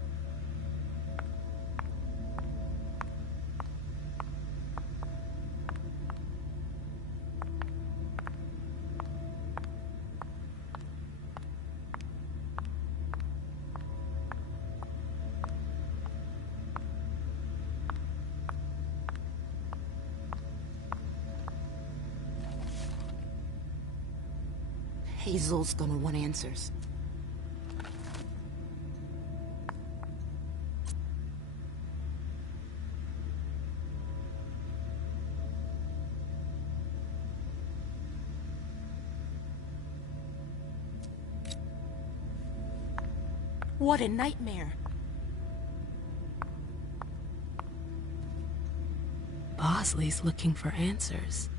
Hazel's gonna want answers. What a nightmare. Bosley's looking for answers.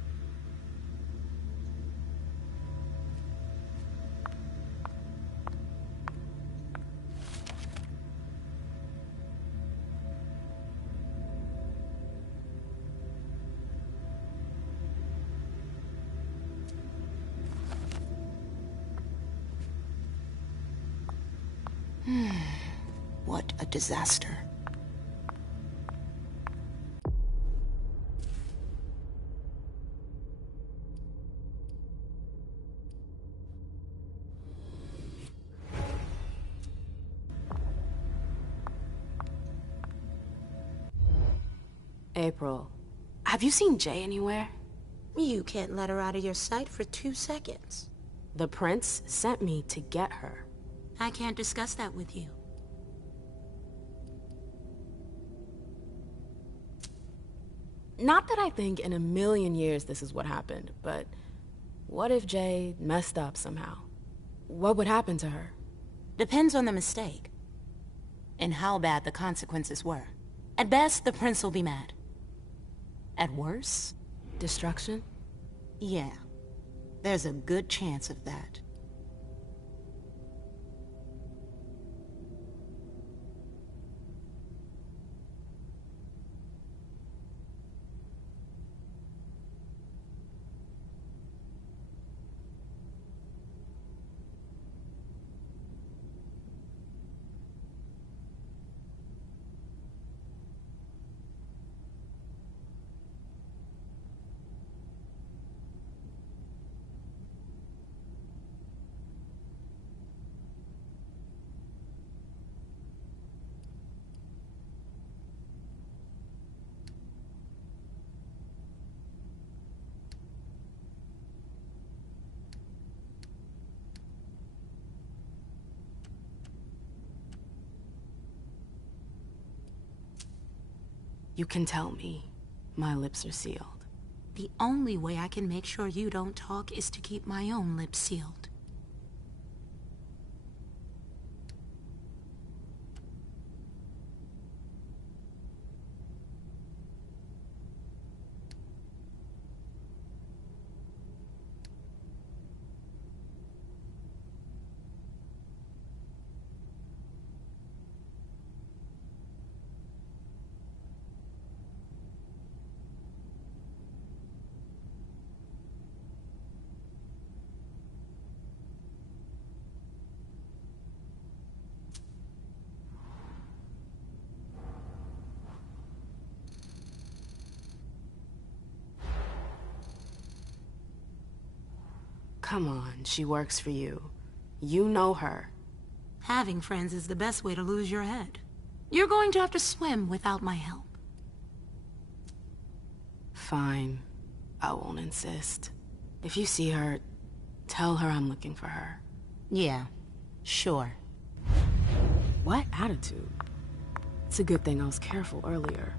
What a disaster. April, have you seen Jay anywhere? You can't let her out of your sight for 2 seconds. The prince sent me to get her. I can't discuss that with you. Not that I think in a million years this is what happened, but what if Jay messed up somehow? What would happen to her? Depends on the mistake. And how bad the consequences were. At best, the prince will be mad. At worst? Destruction? Yeah. There's a good chance of that. You can tell me. My lips are sealed. The only way I can make sure you don't talk is to keep my own lips sealed. Come on, she works for you. You know her. Having friends is the best way to lose your head. You're going to have to swim without my help. Fine. I won't insist. If you see her, tell her I'm looking for her. Yeah, sure. What attitude? It's a good thing I was careful earlier.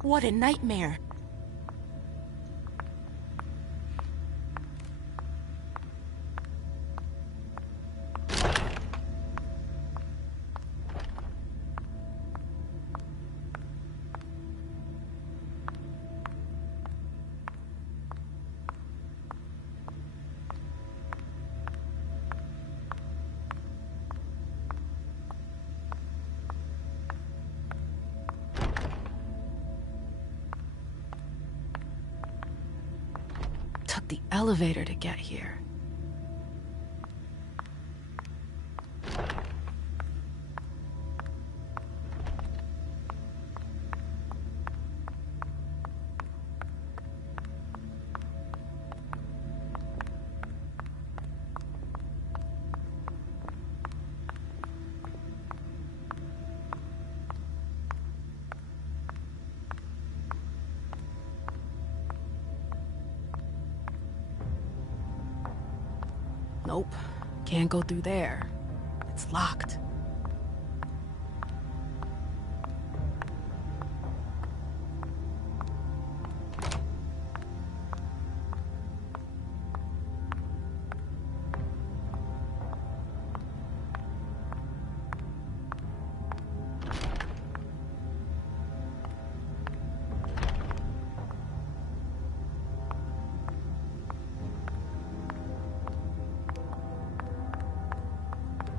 What a nightmare. Took the elevator to get here. Nope. Can't go through there. It's locked.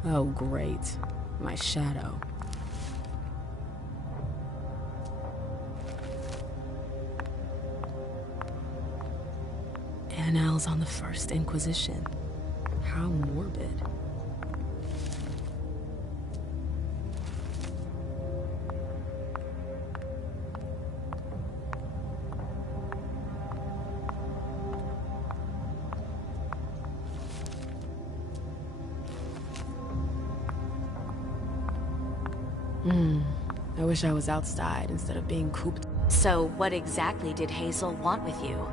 Oh, great. My shadow. Annals on the First Inquisition. How morbid. I wish I was outside instead of being cooped. So what exactly did Hazel want with you?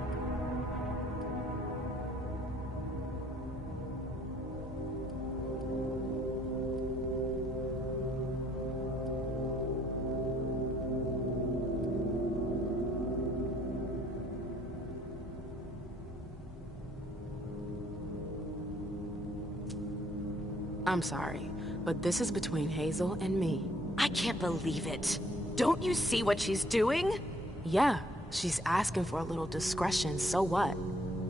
I'm sorry, but this is between Hazel and me. I can't believe it. Don't you see what she's doing? Yeah, she's asking for a little discretion, so what?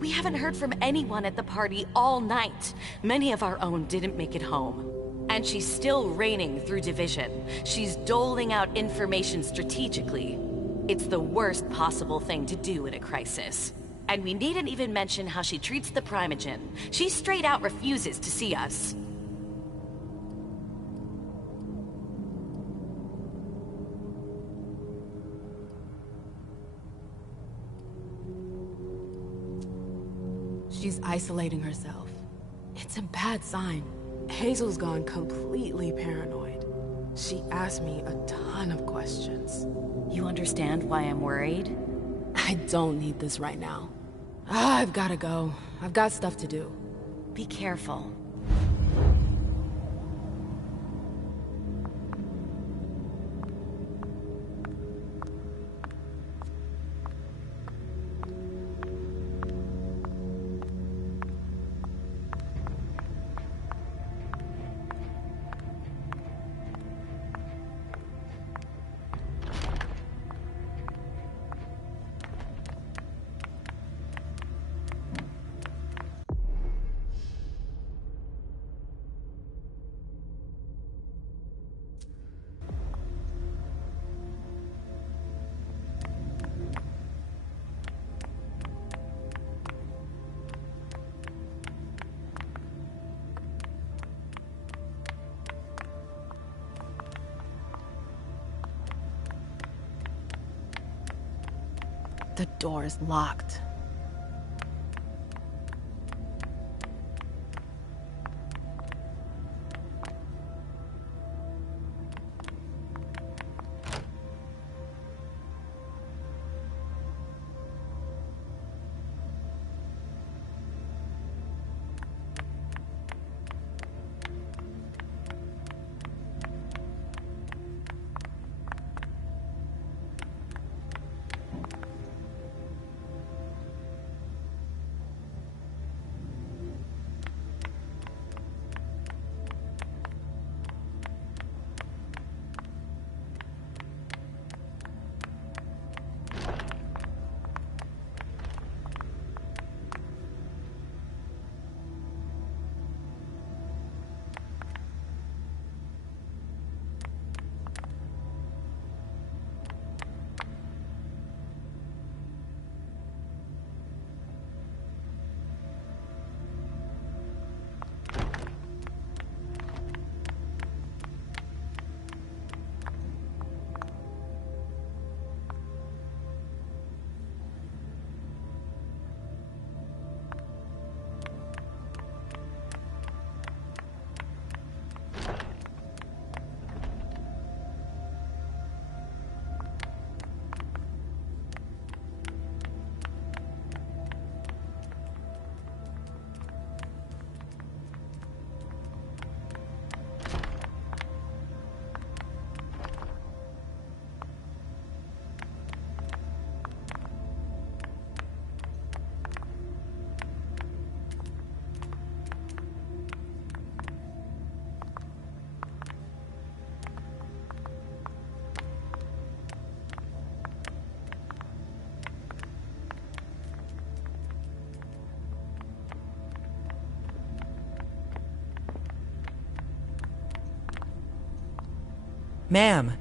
We haven't heard from anyone at the party all night. Many of our own didn't make it home. And she's still reigning through division. She's doling out information strategically. It's the worst possible thing to do in a crisis. And we needn't even mention how she treats the Primogen. She straight out refuses to see us. She's isolating herself. It's a bad sign. Hazel's gone completely paranoid. She asked me a ton of questions. You understand why I'm worried? I don't need this right now. I've gotta go. I've got stuff to do. Be careful. The door is locked. Ma'am.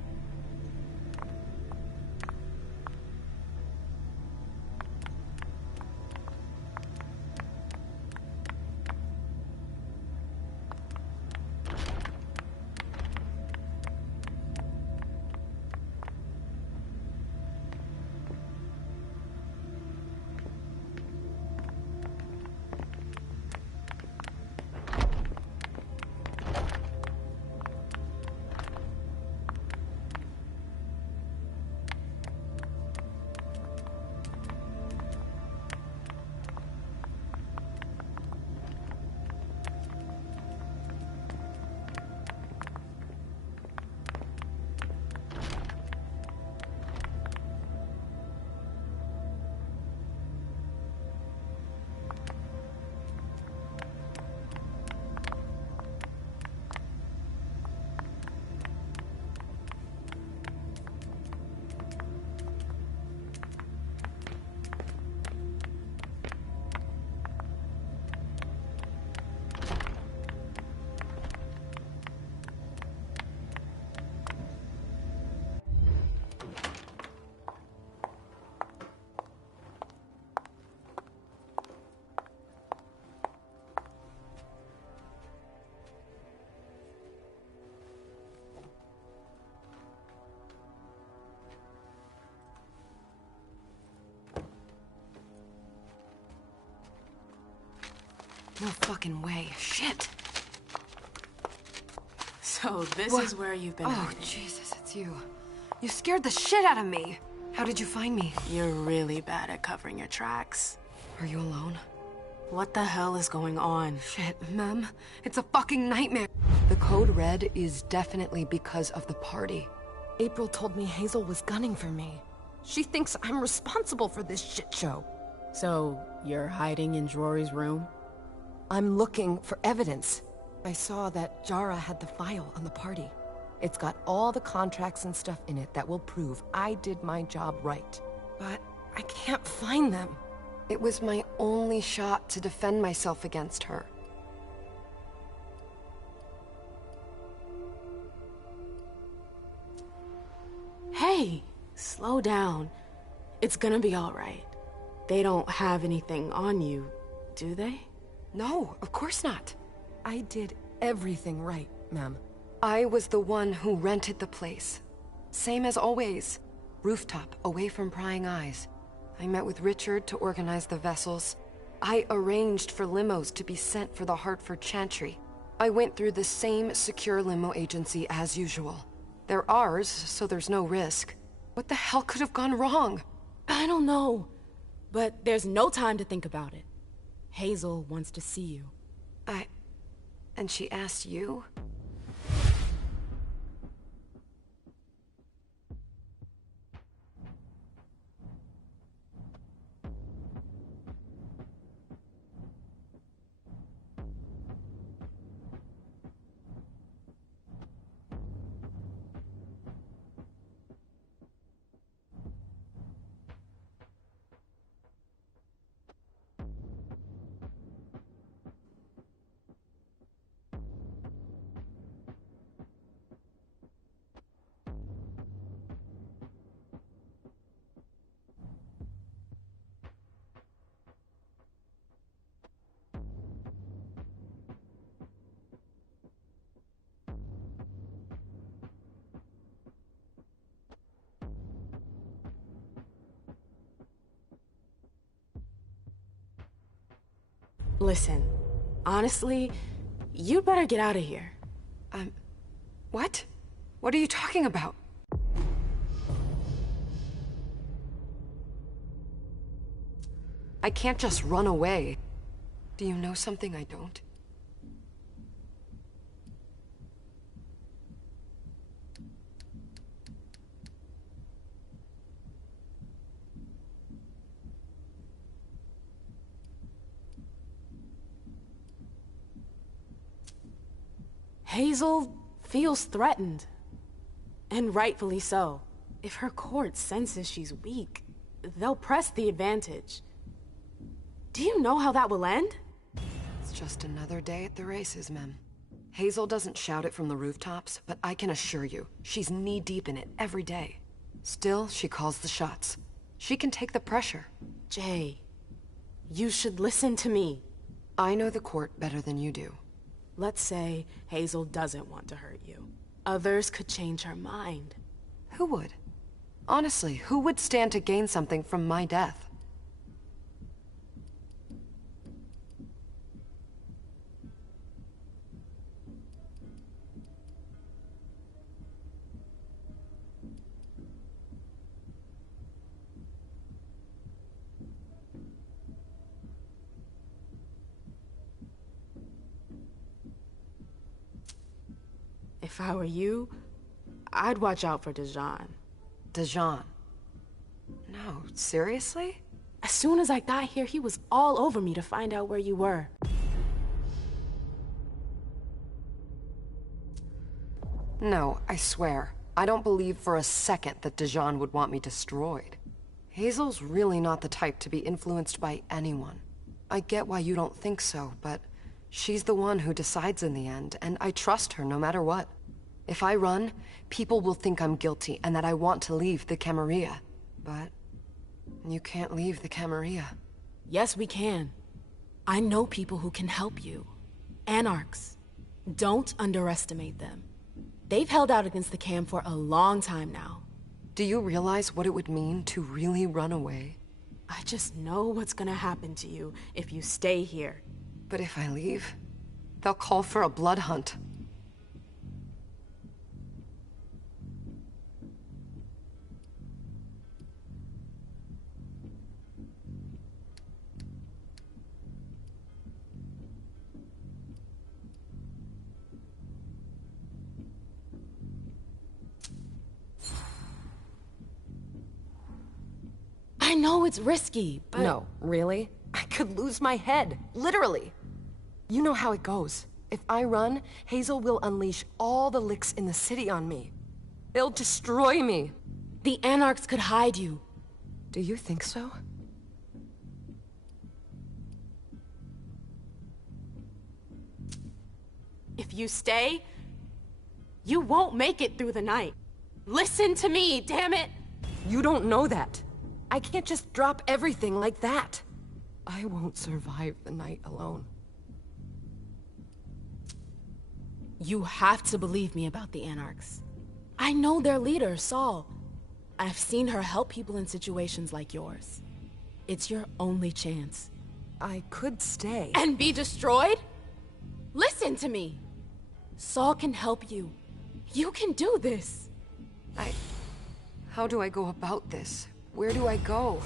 No fucking way. Shit. So this is where you've been hiding. Jesus, it's you. You scared the shit out of me. How did you find me? You're really bad at covering your tracks. Are you alone? What the hell is going on? Shit, Mem. It's a fucking nightmare. The code red is definitely because of the party. April told me Hazel was gunning for me. She thinks I'm responsible for this shit show. So, you're hiding in Rory's room? I'm looking for evidence. I saw that Jara had the file on the party. It's got all the contracts and stuff in it that will prove I did my job right. But I can't find them. It was my only shot to defend myself against her. Hey, slow down. It's gonna be all right. They don't have anything on you, do they? No, of course not. I did everything right, ma'am. I was the one who rented the place. Same as always. Rooftop, away from prying eyes. I met with Richard to organize the vessels. I arranged for limos to be sent for the Hartford Chantry. I went through the same secure limo agency as usual. They're ours, so there's no risk. What the hell could have gone wrong? I don't know, but there's no time to think about it. Hazel wants to see you. And she asked you? Listen, honestly, you'd better get out of here. What? What are you talking about? I can't just run away. Do you know something I don't? Hazel feels threatened. And rightfully so. If her court senses she's weak, they'll press the advantage. Do you know how that will end? It's just another day at the races, Mem. Hazel doesn't shout it from the rooftops, but I can assure you, she's knee-deep in it every day. Still, she calls the shots. She can take the pressure. Jay, you should listen to me. I know the court better than you do. Let's say Hazel doesn't want to hurt you. Others could change her mind. Who would? Honestly, who would stand to gain something from my death? If I were you, I'd watch out for Dejan. Dejan? No, seriously? As soon as I got here, he was all over me to find out where you were. No, I swear. I don't believe for a second that Dejan would want me destroyed. Hazel's really not the type to be influenced by anyone. I get why you don't think so, but she's the one who decides in the end, and I trust her no matter what. If I run, people will think I'm guilty and that I want to leave the Camarilla. But you can't leave the Camarilla. Yes, we can. I know people who can help you. Anarchs. Don't underestimate them. They've held out against the Cam for a long time now. Do you realize what it would mean to really run away? I just know what's gonna happen to you if you stay here. But if I leave, they'll call for a blood hunt. I know it's risky, but... No, really? I could lose my head, literally. You know how it goes. If I run, Hazel will unleash all the licks in the city on me. They'll destroy me. The Anarchs could hide you. Do you think so? If you stay, you won't make it through the night. Listen to me, damn it! You don't know that. I can't just drop everything like that. I won't survive the night alone. You have to believe me about the Anarchs. I know their leader, Saul. I've seen her help people in situations like yours. It's your only chance. I could stay. And be destroyed? Listen to me. Saul can help you. You can do this. How do I go about this? Where do I go?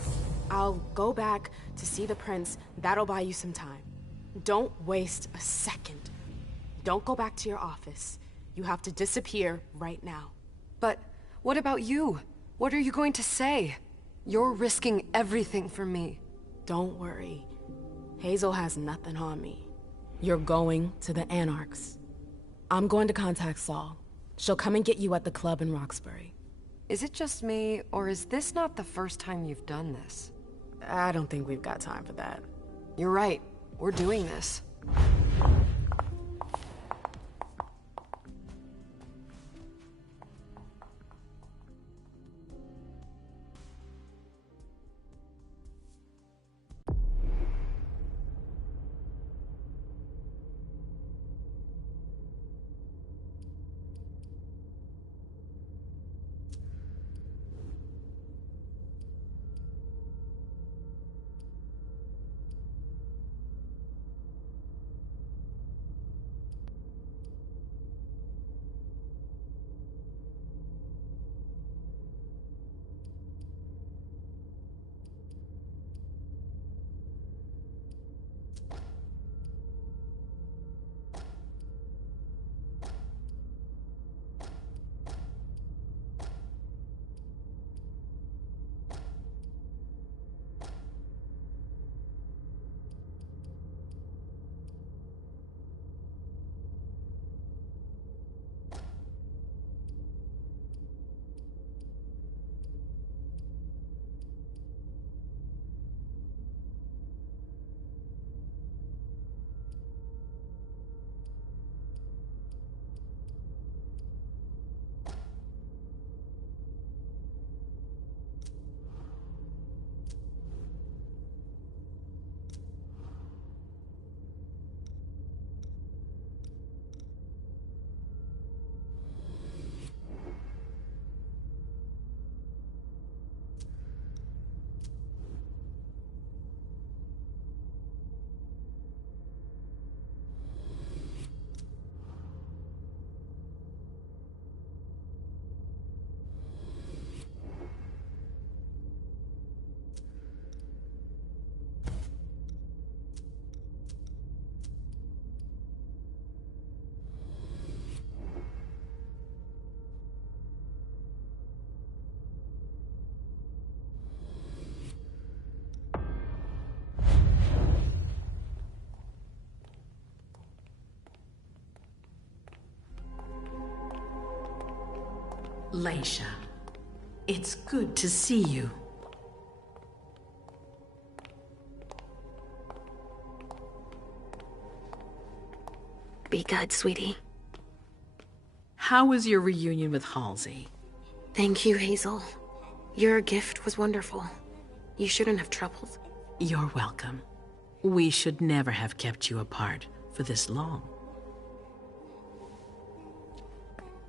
I'll go back to see the prince. That'll buy you some time. Don't waste a second. Don't go back to your office. You have to disappear right now. But what about you? What are you going to say? You're risking everything for me. Don't worry. Hazel has nothing on me. You're going to the Anarchs. I'm going to contact Saul. She'll come and get you at the club in Roxbury. Is it just me, or is this not the first time you've done this? I don't think we've got time for that. You're right. We're doing this. Leisha, it's good to see you. Be good, sweetie. How was your reunion with Halsey? Thank you, Hazel. Your gift was wonderful. You shouldn't have troubled. You're welcome. We should never have kept you apart for this long.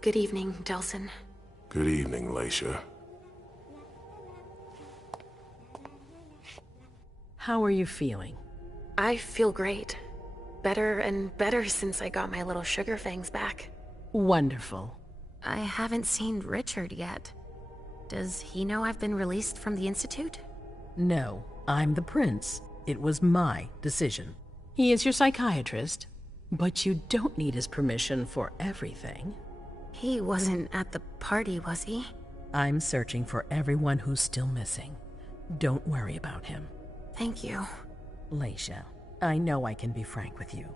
Good evening, Delsin. Good evening, Leisha. How are you feeling? I feel great. Better and better since I got my little sugar fangs back. Wonderful. I haven't seen Richard yet. Does he know I've been released from the Institute? No, I'm the prince. It was my decision. He is your psychiatrist, but you don't need his permission for everything. He wasn't at the party, was he? I'm searching for everyone who's still missing. Don't worry about him. Thank you. Leisha, I know I can be frank with you.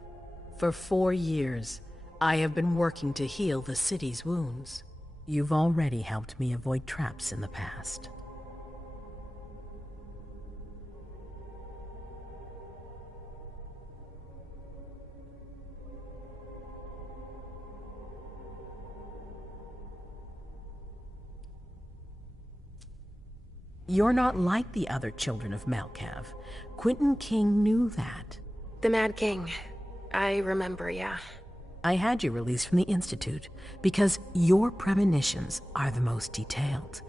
For 4 years, I have been working to heal the city's wounds. You've already helped me avoid traps in the past. You're not like the other children of Malkav. Quentin King knew that. The Mad King. I remember, yeah. I had you released from the Institute because your premonitions are the most detailed,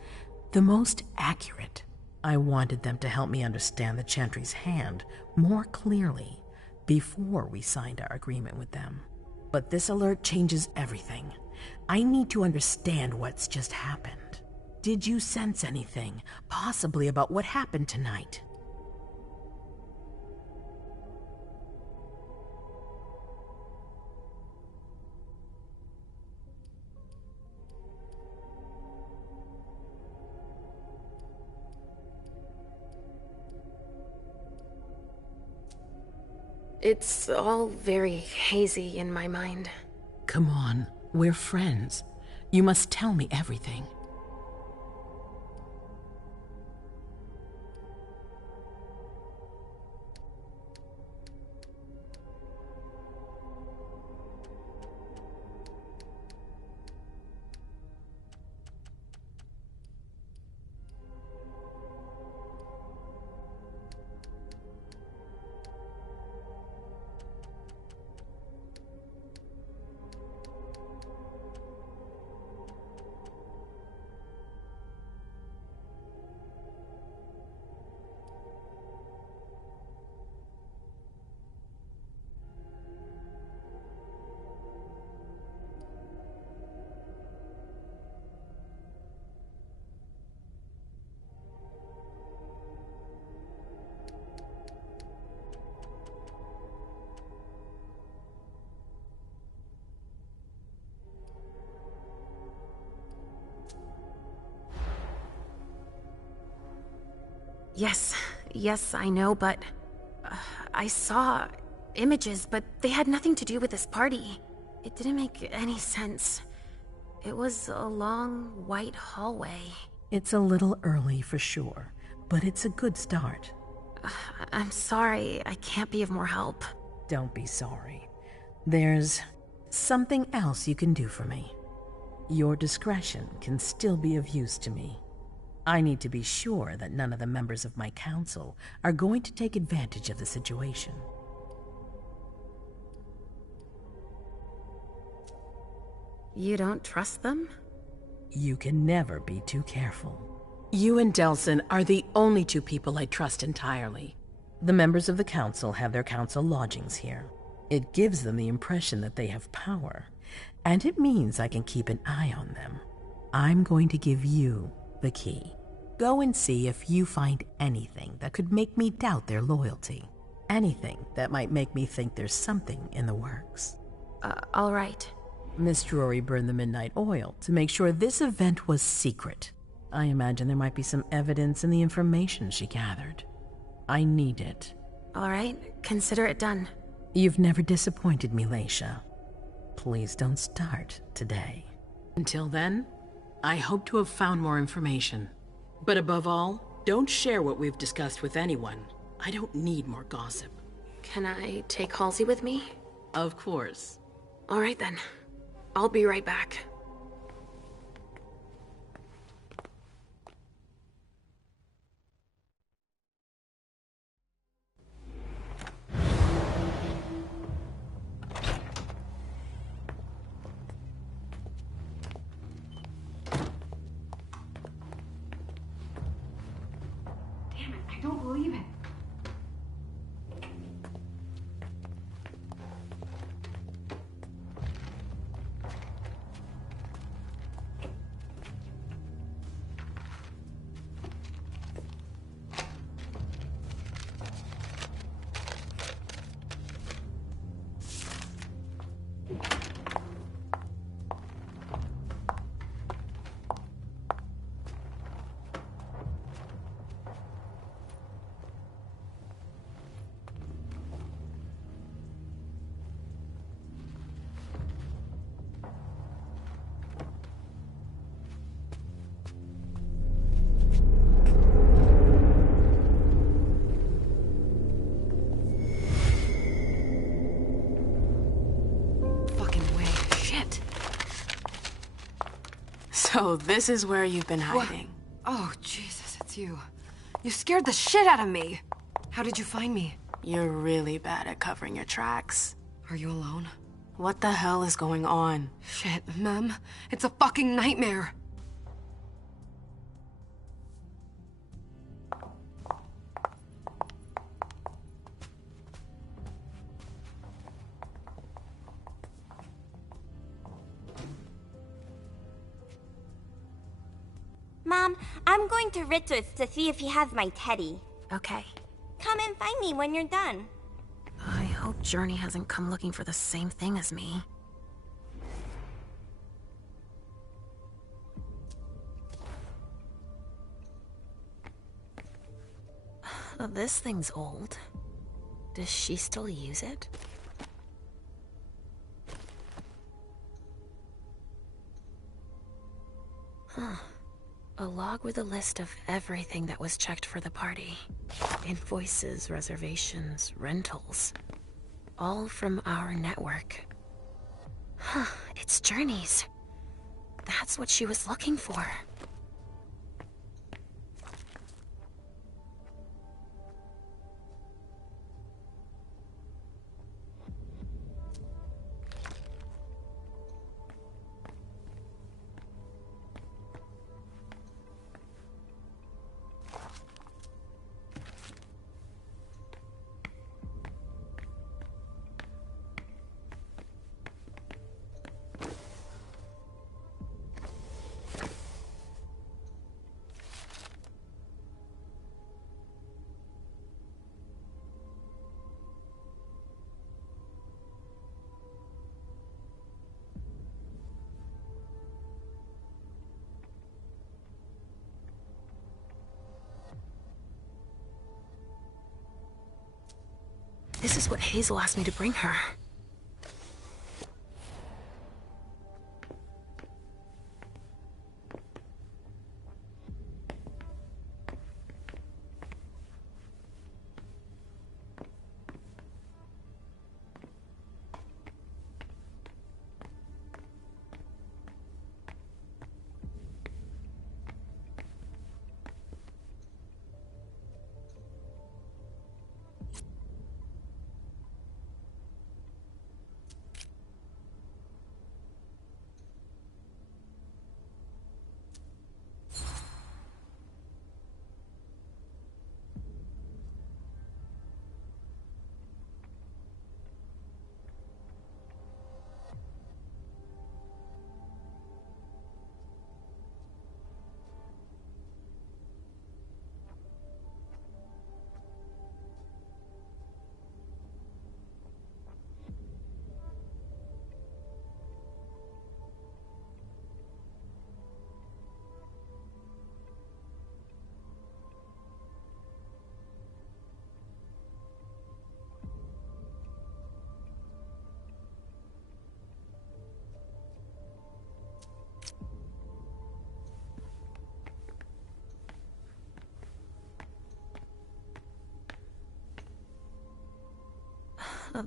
the most accurate. I wanted them to help me understand the Chantry's hand more clearly before we signed our agreement with them. But this alert changes everything. I need to understand what's just happened. Did you sense anything, possibly about what happened tonight? It's all very hazy in my mind. Come on, we're friends. You must tell me everything. Yes, I know, but I saw images, but they had nothing to do with this party. It didn't make any sense. It was a long, white hallway. It's a little early for sure, but it's a good start. I'm sorry, I can't be of more help. Don't be sorry. There's something else you can do for me. Your discretion can still be of use to me. I need to be sure that none of the members of my council are going to take advantage of the situation. You don't trust them? You can never be too careful. You and Delson are the only two people I trust entirely. The members of the council have their council lodgings here. It gives them the impression that they have power, and it means I can keep an eye on them. I'm going to give you the key. Go and see if you find anything that could make me doubt their loyalty. Anything that might make me think there's something in the works. All right. Miss Drury burned the midnight oil to make sure this event was secret. I imagine there might be some evidence in the information she gathered. I need it. All right, consider it done. You've never disappointed me, Leisha. Please don't start today. Until then, I hope to have found more information. But above all, don't share what we've discussed with anyone. I don't need more gossip. Can I take Halsey with me? Of course. All right then. I'll be right back. Damn it, I don't believe it. So this is where you've been hiding. Oh, Jesus, it's you. You scared the shit out of me. How did you find me? You're really bad at covering your tracks. Are you alone? What the hell is going on? Shit, Mem. It's a fucking nightmare. I'm going to Richard's to see if he has my teddy. Okay. Come and find me when you're done. I hope Journey hasn't come looking for the same thing as me. This thing's old. Does she still use it? Huh. A log with a list of everything that was checked for the party. Invoices, reservations, rentals. All from our network. Huh, it's Journey's. That's what she was looking for. This is what Hazel asked me to bring her.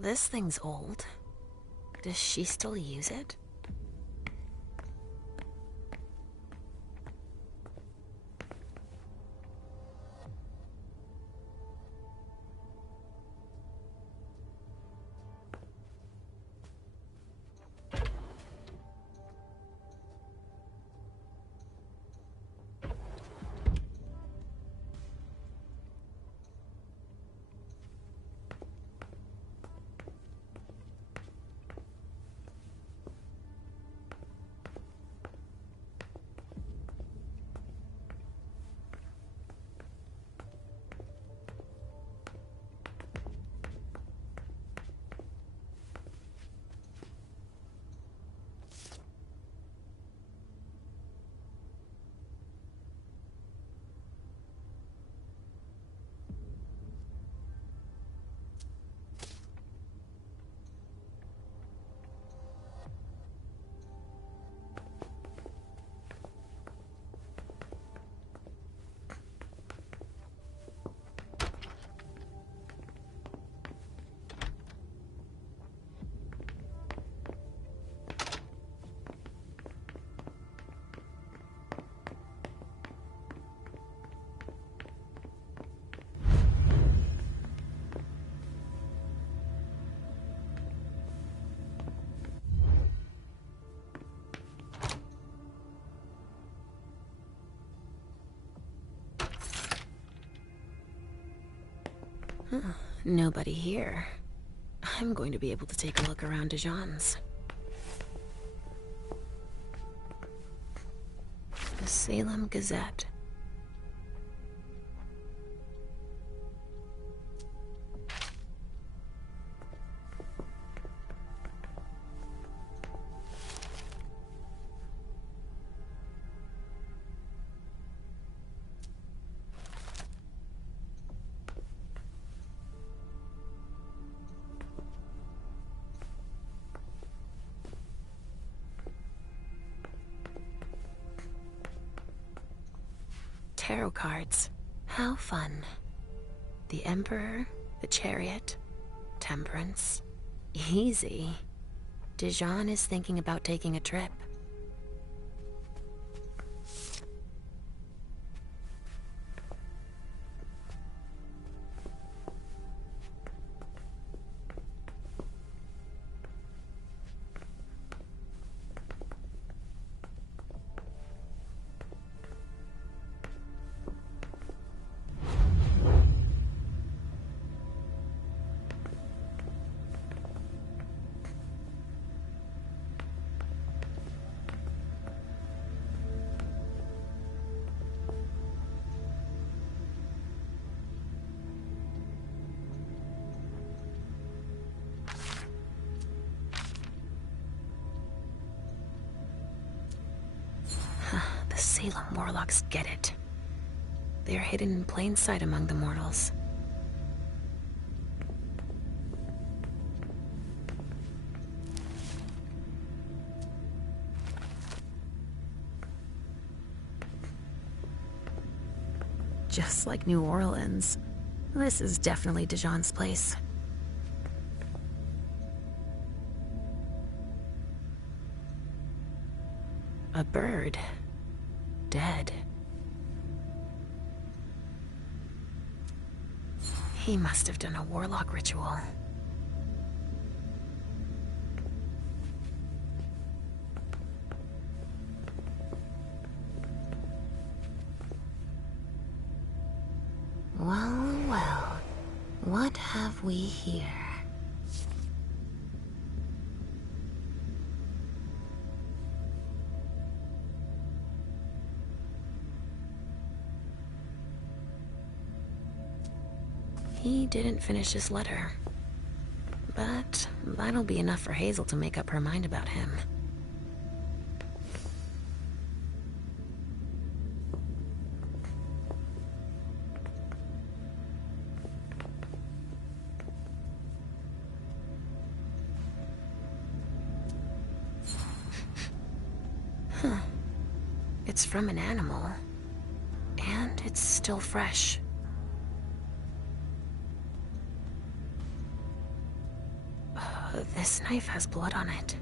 This thing's old. Does she still use it? Nobody here. I'm going to be able to take a look around Dijon's. The Salem Gazette. tarot cards. How fun. The Emperor, the Chariot, Temperance. Easy. Dijon is thinking about taking a trip. The Salem Warlocks get it. They're hidden in plain sight among the mortals. Just like New Orleans. This is definitely Dijon's place. A bird. Dead. He must have done a warlock ritual. Well, well. What have we here? He didn't finish his letter. But that'll be enough for Hazel to make up her mind about him. Huh. It's from an animal. And it's still fresh. This knife has blood on it.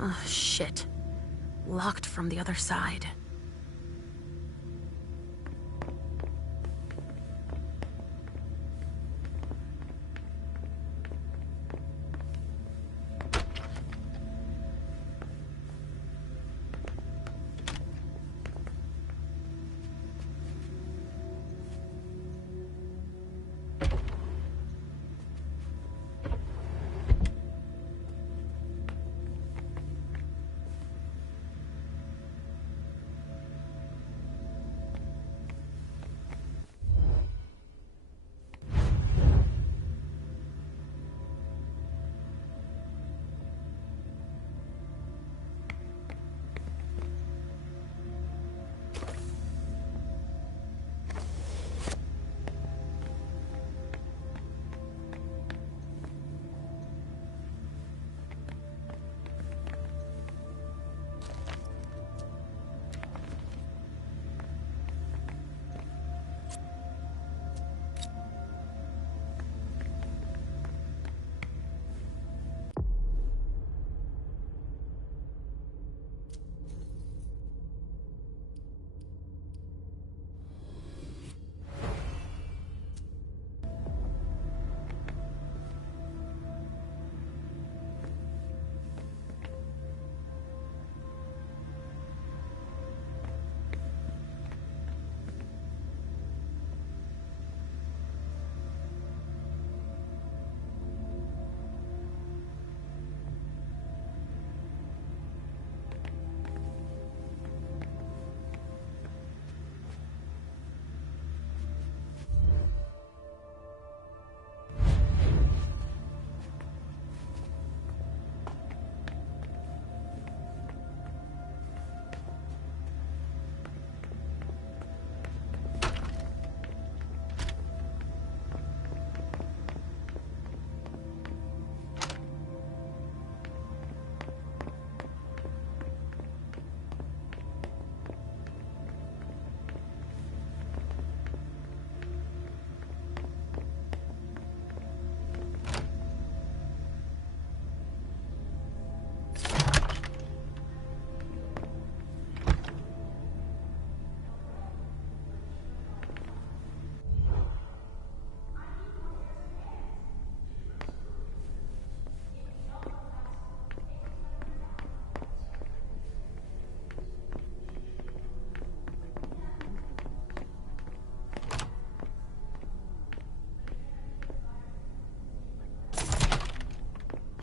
Oh, shit. Locked from the other side.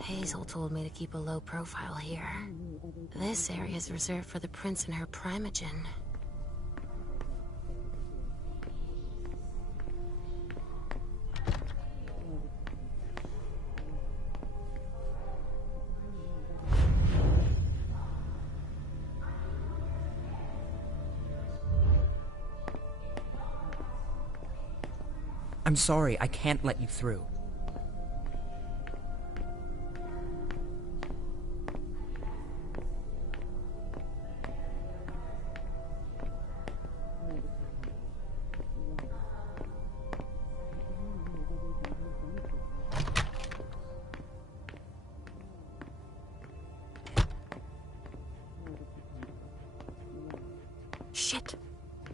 Hazel told me to keep a low profile here. This area is reserved for the prince and her primogen. I'm sorry, I can't let you through. Shit.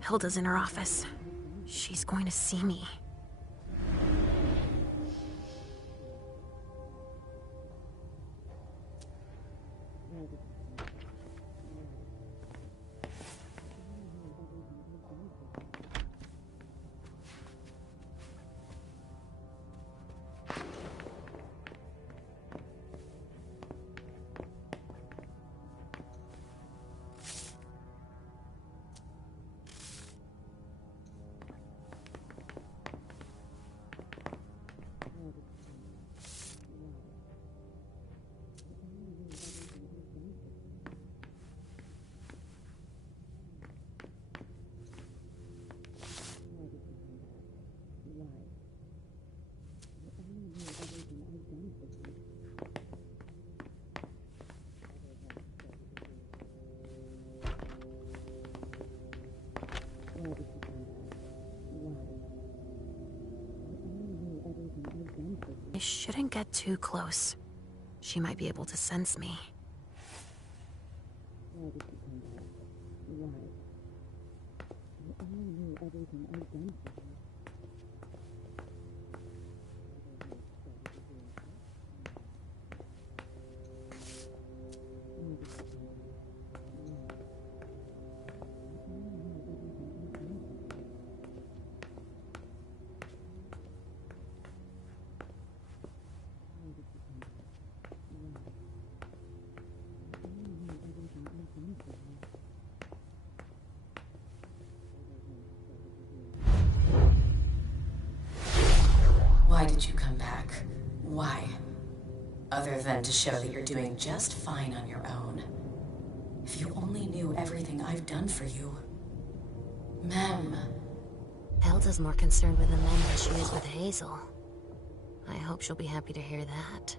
Hilda's in her office. She's going to see me. I shouldn't get too close. She might be able to sense me. Why did you come back? Why? Other than to show that you're doing just fine on your own. If you only knew everything I've done for you. Ma'am. Hilda's more concerned with the men than she is with Hazel. I hope she'll be happy to hear that.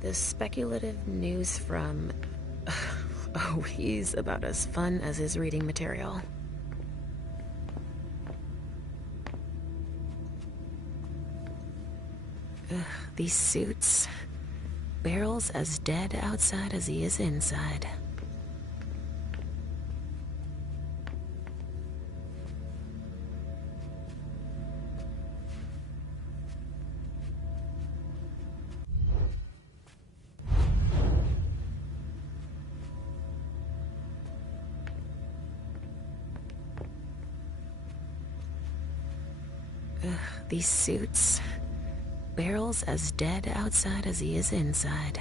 The speculative news from... Oh, he's about as fun as his reading material. These suits. Barrel's as dead outside as he is inside. These suits. Barrel's as dead outside as he is inside.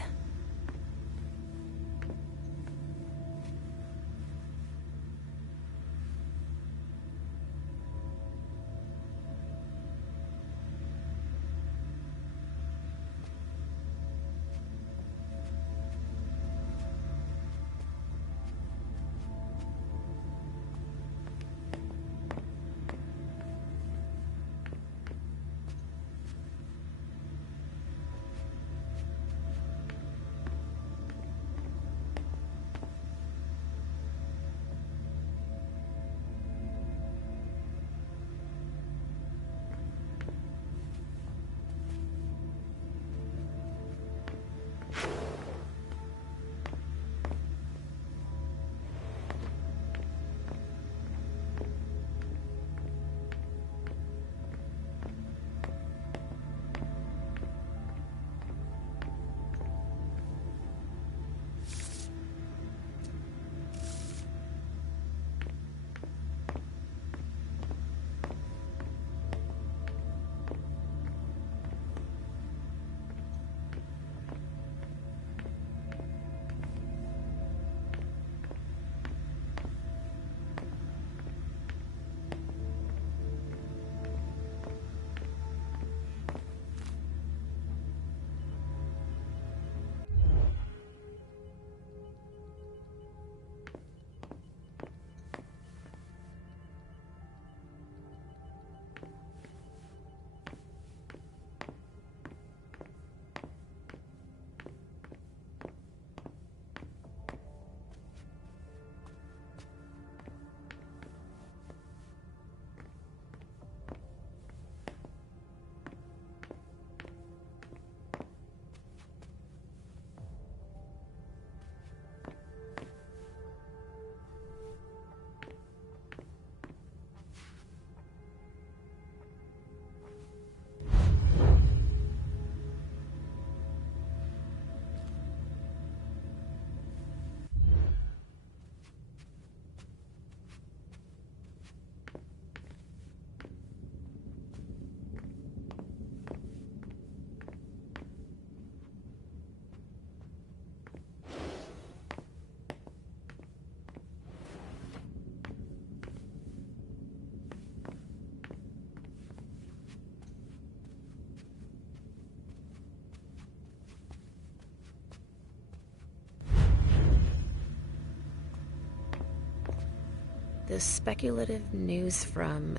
The speculative news from...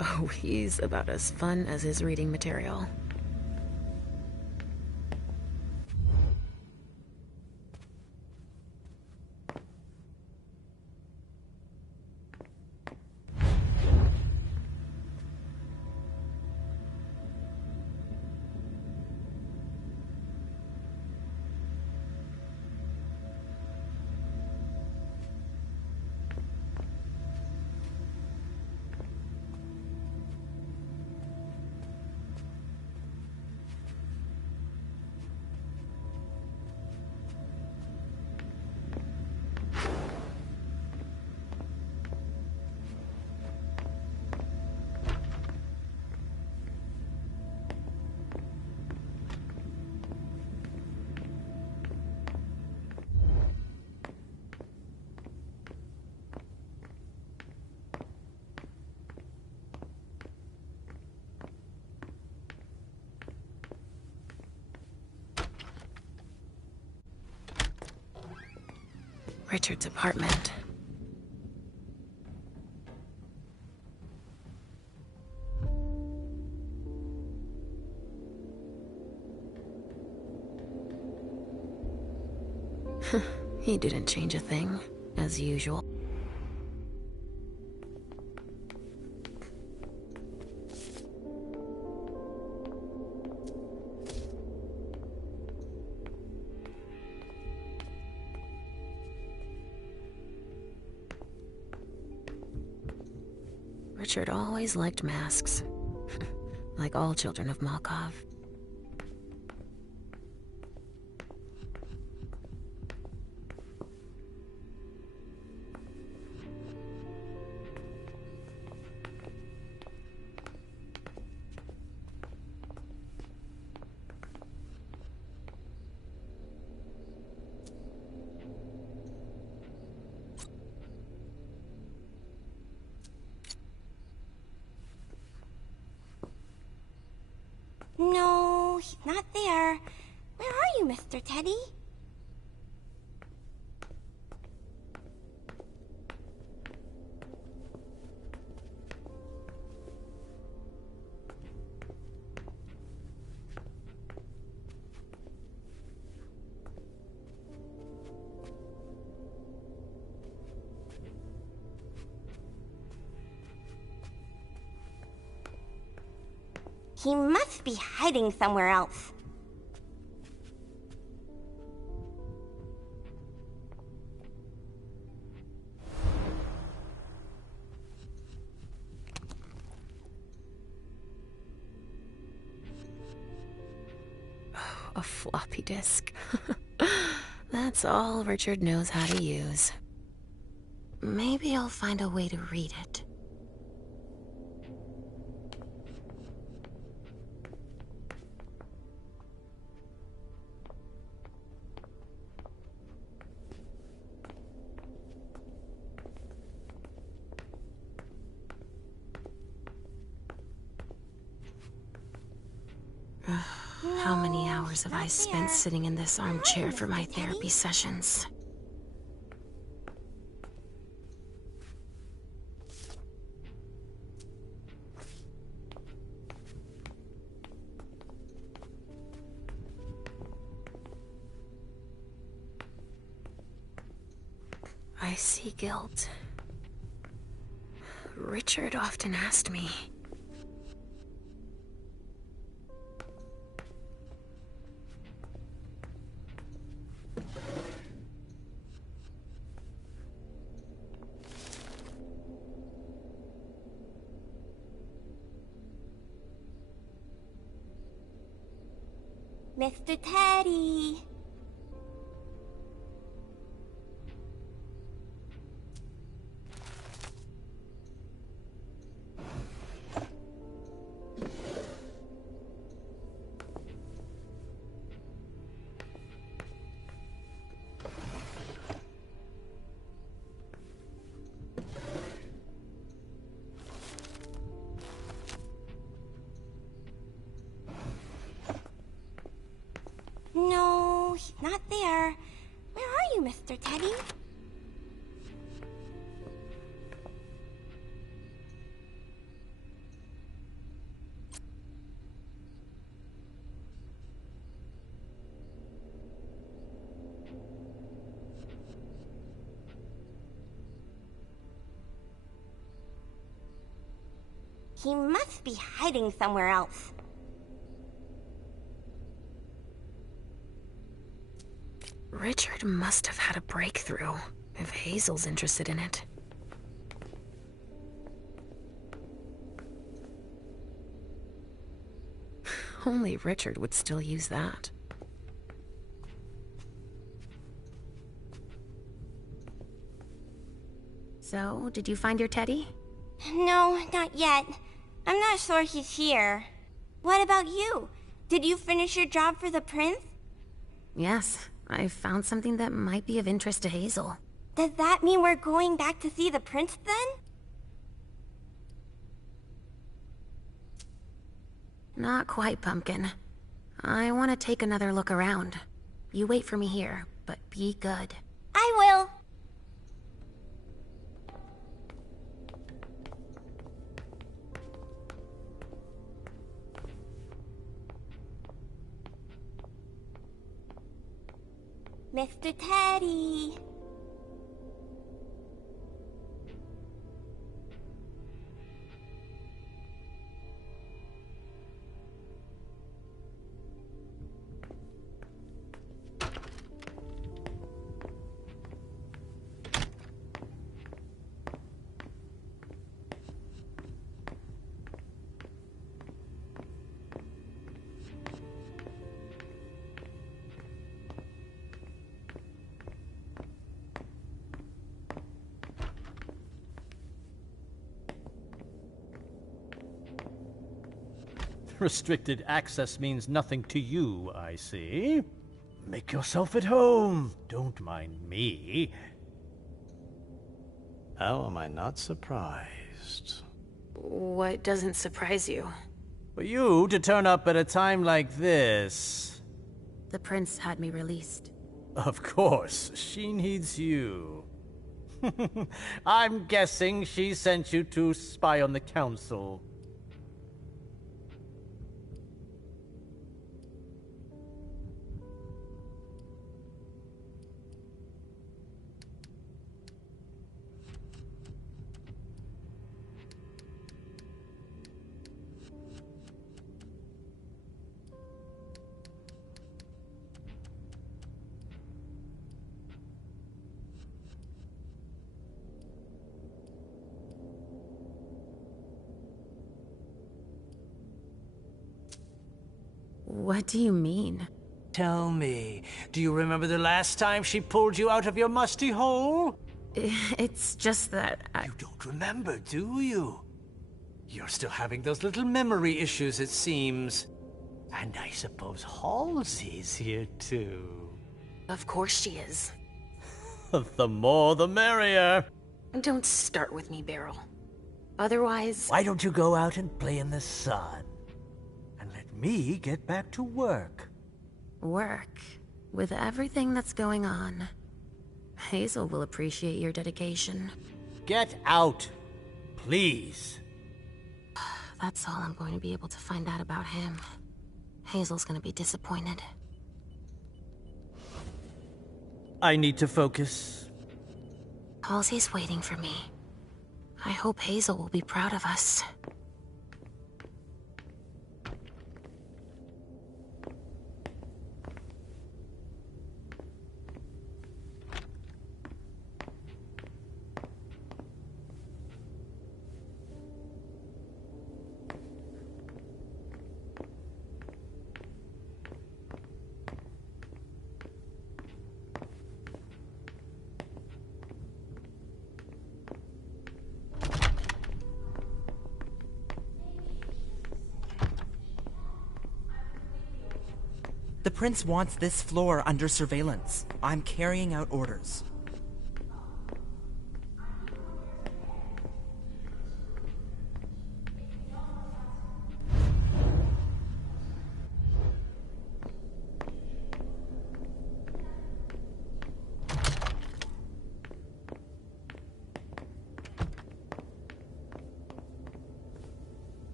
Oh, he's about as fun as his reading material. Richard's apartment. He didn't change a thing, as usual. Richard always liked masks. Like all children of Malkov. No, he's not there. Where are you, Mr. Teddy? He must be hiding somewhere else. A floppy disk. That's all Richard knows how to use. Maybe I'll find a way to read it. How many hours have I spent sitting in this armchair for my therapy sessions? I see guilt. Richard often asked me. Mr. Teddy. No, he's not there. Where are you, Mr. Teddy? He must be hiding somewhere else. Richard must have had a breakthrough, if Hazel's interested in it. Only Richard would still use that. So, did you find your Teddy? No, not yet. I'm not sure he's here. What about you? Did you finish your job for the prince? Yes, I found something that might be of interest to Hazel. Does that mean we're going back to see the prince then? Not quite, Pumpkin. I want to take another look around. You wait for me here, but be good. I will. Mr. Teddy. Restricted access means nothing to you, I see. Make yourself at home. Don't mind me. How am I not surprised? What doesn't surprise you? For you to turn up at a time like this... The prince had me released. Of course, she needs you. I'm guessing she sent you to spy on the council. What do you mean? Tell me, do you remember the last time she pulled you out of your musty hole? It's just that You don't remember, do you? You're still having those little memory issues, it seems. And I suppose Halsey's here, too. Of course she is. The more the merrier. Don't start with me, Beryl. Otherwise... Why don't you go out and play in the sun? And let me get back to work. Work? With everything that's going on. Hazel will appreciate your dedication. Get out, please. That's all I'm going to be able to find out about him. Hazel's gonna be disappointed. I need to focus. Halsey's waiting for me. I hope Hazel will be proud of us. The prince wants this floor under surveillance. I'm carrying out orders.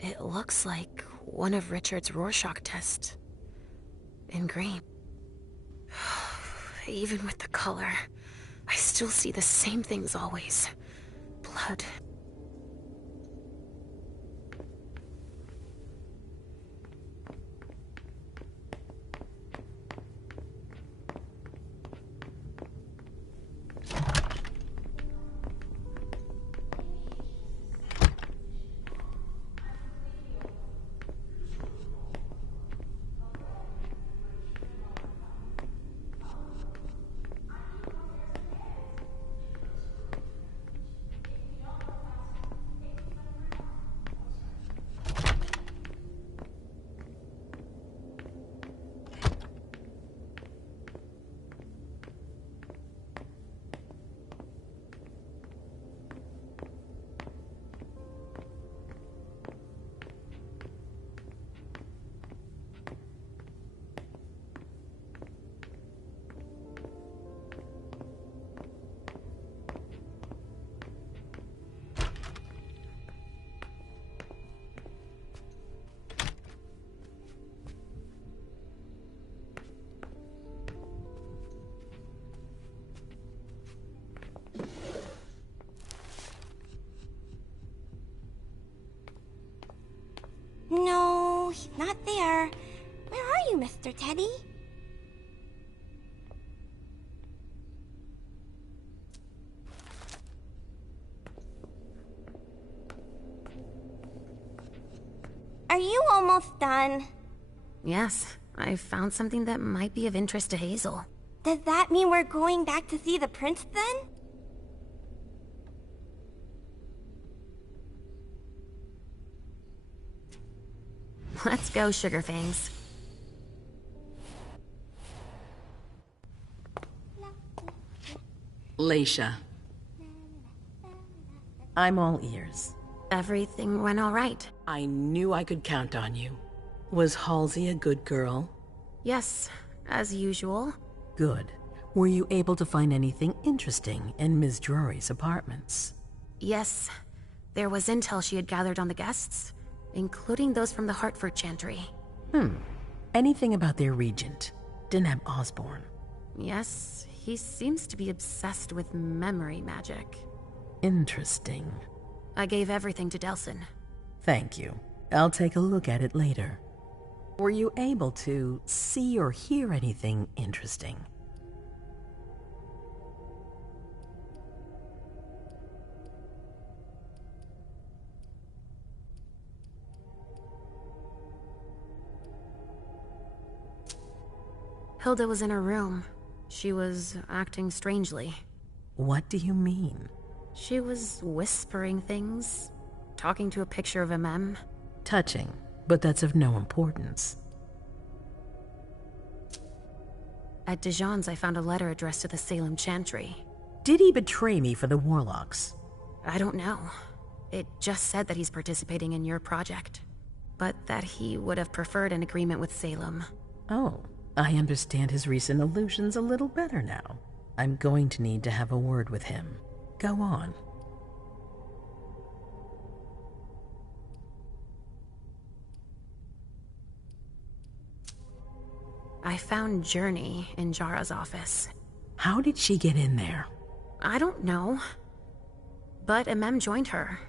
It looks like one of Richard's Rorschach tests. In green. Even with the color, I still see the same things always. Blood. Mr. Teddy? Are you almost done? Yes, I found something that might be of interest to Hazel. Does that mean we're going back to see the prince then? Let's go, Sugarfangs. Leisha. I'm all ears. Everything went all right. I knew I could count on you. Was Halsey a good girl? Yes, as usual. Good. Were you able to find anything interesting in Ms. Drury's apartments? Yes. There was intel she had gathered on the guests, including those from the Hartford Chantry. Anything about their regent, Deneb Osborne? Yes, he seems to be obsessed with memory magic. Interesting. I gave everything to Delsin. Thank you. I'll take a look at it later. Were you able to see or hear anything interesting? Hilda was in her room. She was acting strangely. What do you mean? She was whispering things, talking to a picture of MM. Touching, but that's of no importance. At Dijon's, I found a letter addressed to the Salem Chantry. Did he betray me for the Warlocks? I don't know. It just said that he's participating in your project, but that he would have preferred an agreement with Salem. Oh, I understand his recent allusions a little better now. I'm going to need to have a word with him. Go on. I found Journey in Jara's office. How did she get in there? I don't know. But MM joined her.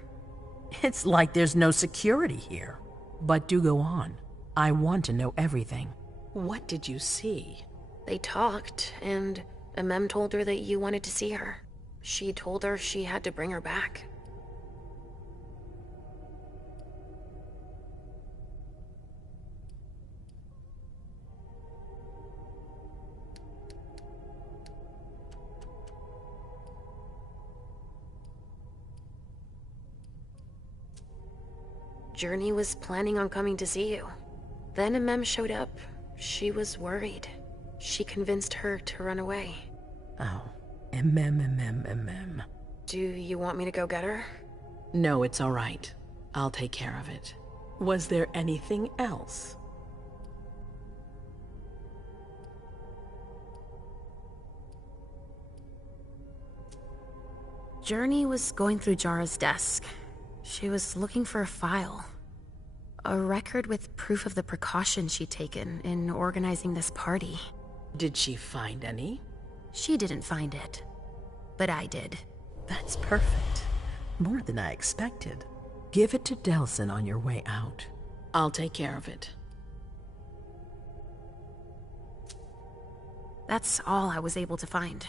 It's like there's no security here. But do go on. I want to know everything. What did you see? They talked, and MM told her that you wanted to see her. She told her she had to bring her back. Journey was planning on coming to see you. Then MM showed up. She was worried. She convinced her to run away. Oh, Do you want me to go get her? No, it's all right. I'll take care of it. Was there anything else? Journey was going through Jara's desk. She was looking for a file. A record with proof of the precautions she'd taken in organizing this party. Did she find any? She didn't find it. But I did. That's perfect. More than I expected. Give it to Delsin on your way out. I'll take care of it. That's all I was able to find.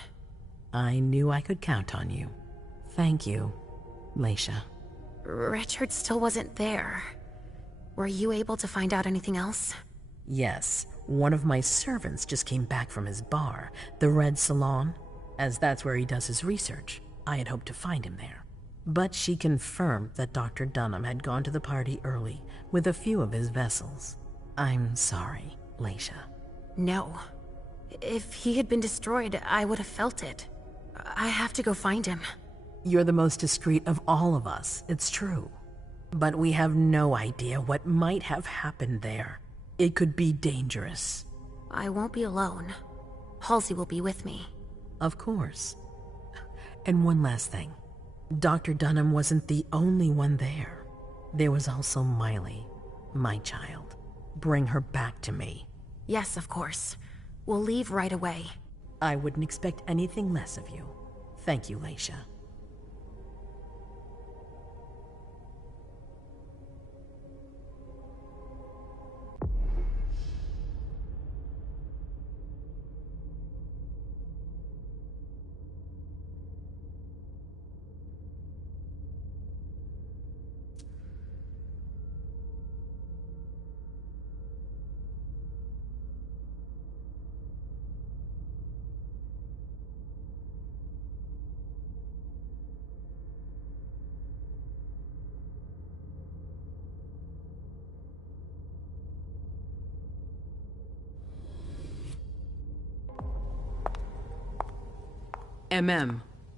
I knew I could count on you. Thank you, Leisha. Richard still wasn't there. Were you able to find out anything else? Yes, one of my servants just came back from his bar, the Red Salon. As that's where he does his research, I had hoped to find him there. But she confirmed that Dr. Dunham had gone to the party early with a few of his vessels. I'm sorry, Leisha. No. If he had been destroyed, I would have felt it. I have to go find him. You're the most discreet of all of us, it's true. But we have no idea what might have happened there. It could be dangerous. I won't be alone. Halsey will be with me. Of course. And one last thing. Dr. Dunham wasn't the only one there. There was also Miley, my child. Bring her back to me. Yes, of course. We'll leave right away. I wouldn't expect anything less of you. Thank you, Leisha.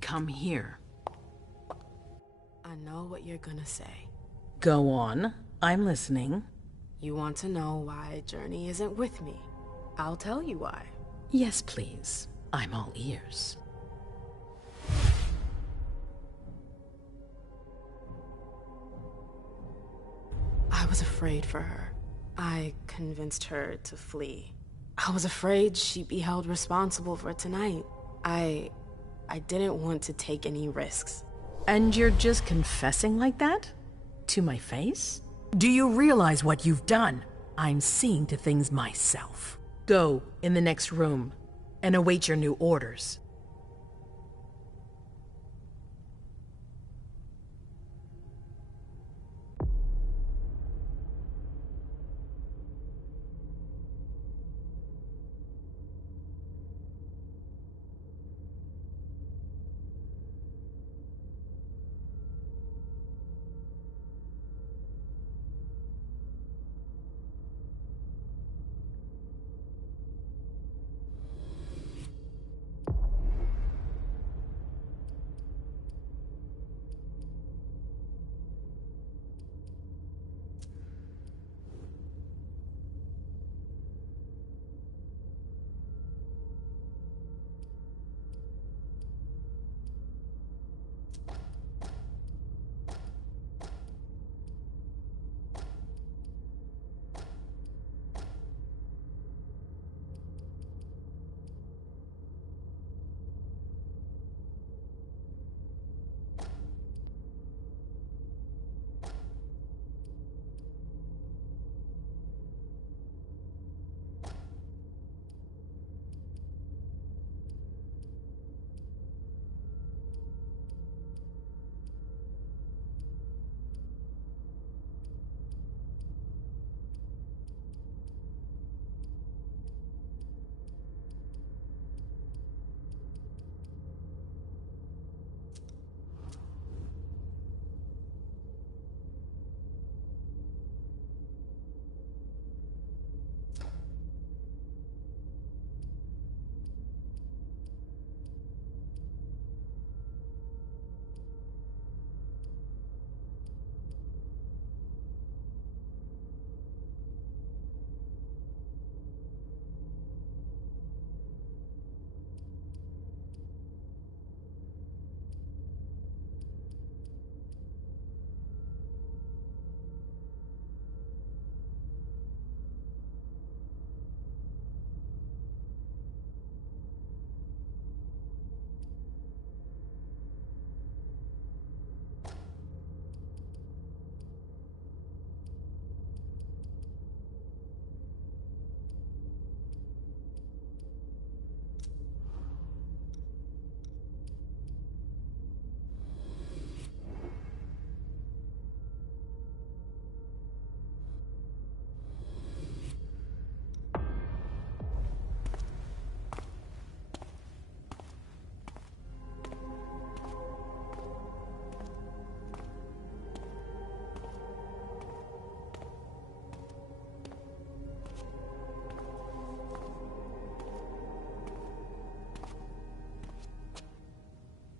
come here. I know what you're gonna say. Go on. I'm listening. You want to know why Journey isn't with me. I'll tell you why. Yes, please. I'm all ears. I was afraid for her. I convinced her to flee. I was afraid she'd be held responsible for tonight. I didn't want to take any risks. And you're just confessing like that? To my face? Do you realize what you've done? I'm seeing to things myself. Go in the next room and await your new orders.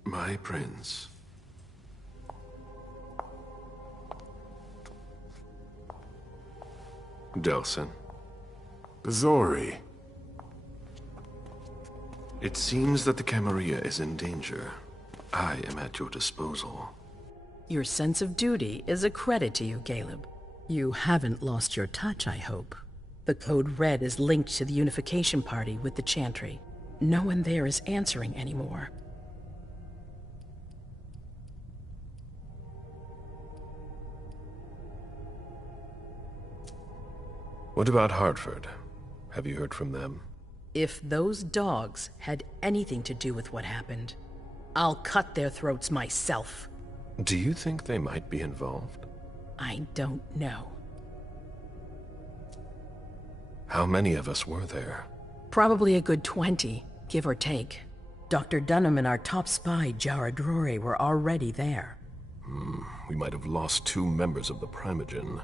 My prince. Delsin. Bazori. It seems that the Camarilla is in danger. I am at your disposal. Your sense of duty is a credit to you, Caleb. You haven't lost your touch, I hope. The Code Red is linked to the Unification Party with the Chantry. No one there is answering anymore. What about Hartford? Have you heard from them? If those dogs had anything to do with what happened, I'll cut their throats myself. Do you think they might be involved? I don't know. How many of us were there? Probably a good 20, give or take. Dr. Dunham and our top spy, Jara Drury, were already there. We might have lost 2 members of the Primogen.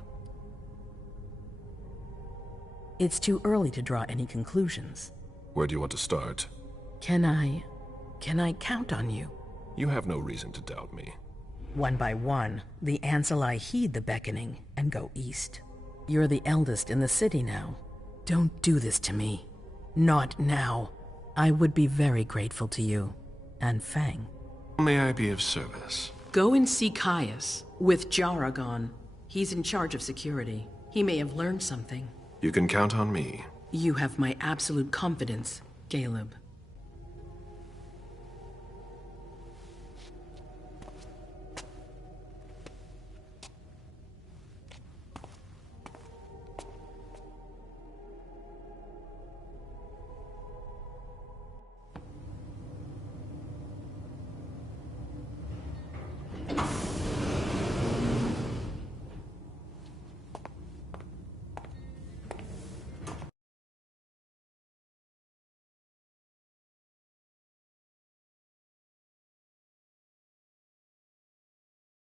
It's too early to draw any conclusions. Where do you want to start? Can I Can I count on you? You have no reason to doubt me. One by one, the Ancillai heed the beckoning and go east. You're the eldest in the city now. Don't do this to me. Not now. I would be very grateful to you. And Fang. May I be of service? Go and see Caius. With Jara gone, he's in charge of security. He may have learned something. You can count on me. You have my absolute confidence, Caleb.